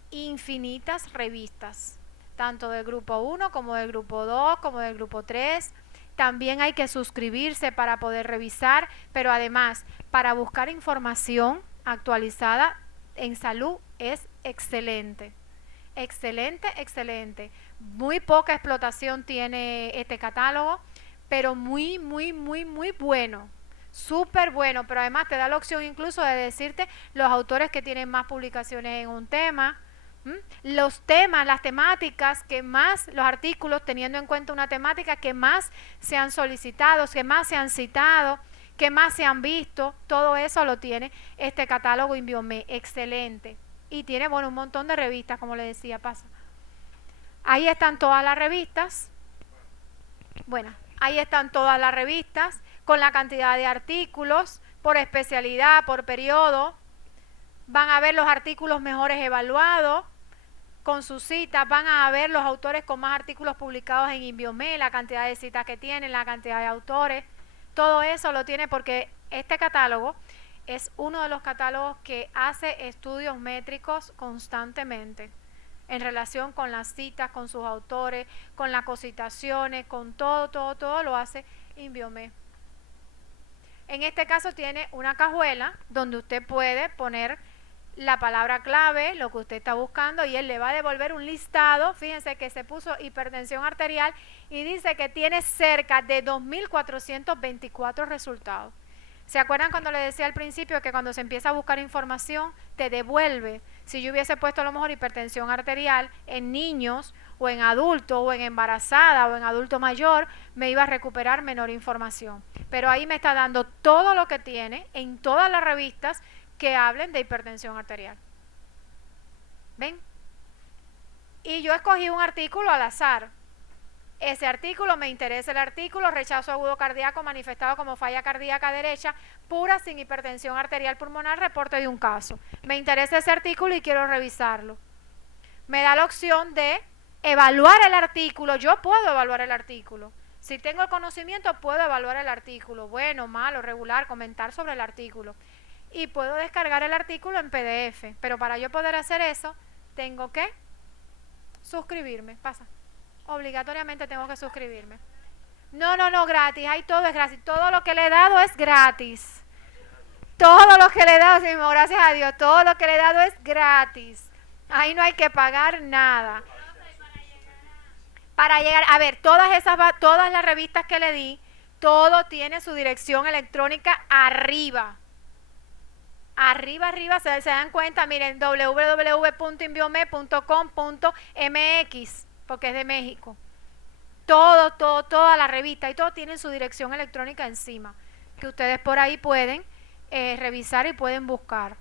infinitas revistas, tanto del grupo 1 como del grupo 2, como del grupo 3. También hay que suscribirse para poder revisar, pero además para buscar información actualizada en salud es excelente. Excelente. Muy poca explotación tiene este catálogo, pero muy bueno. Súper bueno, pero además te da la opción incluso de decirte los autores que tienen más publicaciones en un tema, los temas, las temáticas que más, los artículos teniendo en cuenta una temática que más se han solicitado, que más se han citado, que más se han visto. Todo eso lo tiene este catálogo Inviome, excelente. Y tiene, bueno, un montón de revistas, como le decía, pasa. Ahí están todas las revistas. Bueno, ahí están todas las revistas con la cantidad de artículos, por especialidad, por periodo. Van a ver los artículos mejores evaluados, con sus citas. Van a ver los autores con más artículos publicados en Inviome, la cantidad de citas que tienen, la cantidad de autores. Todo eso lo tiene porque este catálogo es uno de los catálogos que hace estudios métricos constantemente en relación con las citas, con sus autores, con las cocitaciones, con todo lo hace Inviome. En este caso tiene una cajuela donde usted puede poner la palabra clave, lo que usted está buscando, y él le va a devolver un listado. Fíjense que se puso hipertensión arterial y dice que tiene cerca de 2.424 resultados. ¿Se acuerdan cuando le decía al principio que cuando se empieza a buscar información te devuelve? Si yo hubiese puesto a lo mejor hipertensión arterial en niños o en adultos o en embarazada o en adulto mayor, me iba a recuperar menor información. Pero ahí me está dando todo lo que tiene en todas las revistas que hablen de hipertensión arterial. ¿Ven? Y yo escogí un artículo al azar. Ese artículo, me interesa el artículo, rechazo agudo cardíaco manifestado como falla cardíaca derecha, pura sin hipertensión arterial pulmonar, reporte de un caso. Me interesa ese artículo y quiero revisarlo. Me da la opción de evaluar el artículo. Yo puedo evaluar el artículo. Si tengo el conocimiento, puedo evaluar el artículo. Bueno, malo, regular, comentar sobre el artículo. Y puedo descargar el artículo en PDF. Pero para yo poder hacer eso, tengo que suscribirme. Pasa. Obligatoriamente tengo que suscribirme. No, gratis. Ahí todo es gratis. Todo lo que le he dado es gratis. Todo lo que le he dado, Señor, gracias a Dios, todo lo que le he dado es gratis. Ahí no hay que pagar nada. Para llegar, a ver, todas las revistas que le di, todo tiene su dirección electrónica arriba. Arriba, se dan cuenta, miren, www.inbiome.com.mx, porque es de México. Toda la revista y todo tiene su dirección electrónica encima, que ustedes por ahí pueden revisar y pueden buscar.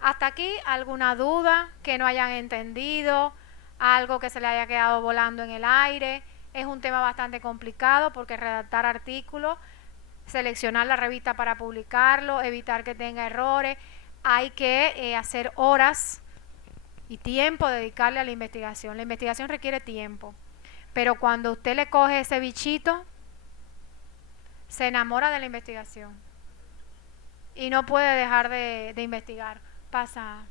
Hasta aquí, ¿alguna duda que no hayan entendido? ¿Algo que se le haya quedado volando en el aire? Es un tema bastante complicado porque redactar artículos, seleccionar la revista para publicarlo, evitar que tenga errores, hay que hacer horas y tiempo, dedicarle a la investigación. La investigación requiere tiempo, pero cuando usted le coge ese bichito, se enamora de la investigación y no puede dejar de investigar. Pasa.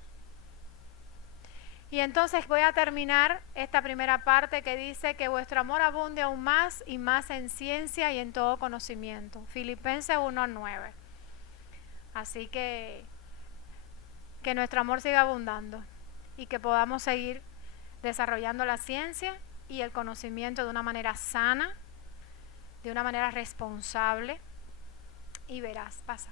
Y entonces voy a terminar esta primera parte que dice que vuestro amor abunde aún más y más en ciencia y en todo conocimiento. Filipenses 1:9. Así que nuestro amor siga abundando y que podamos seguir desarrollando la ciencia y el conocimiento de una manera sana, de una manera responsable y veraz. Pasa.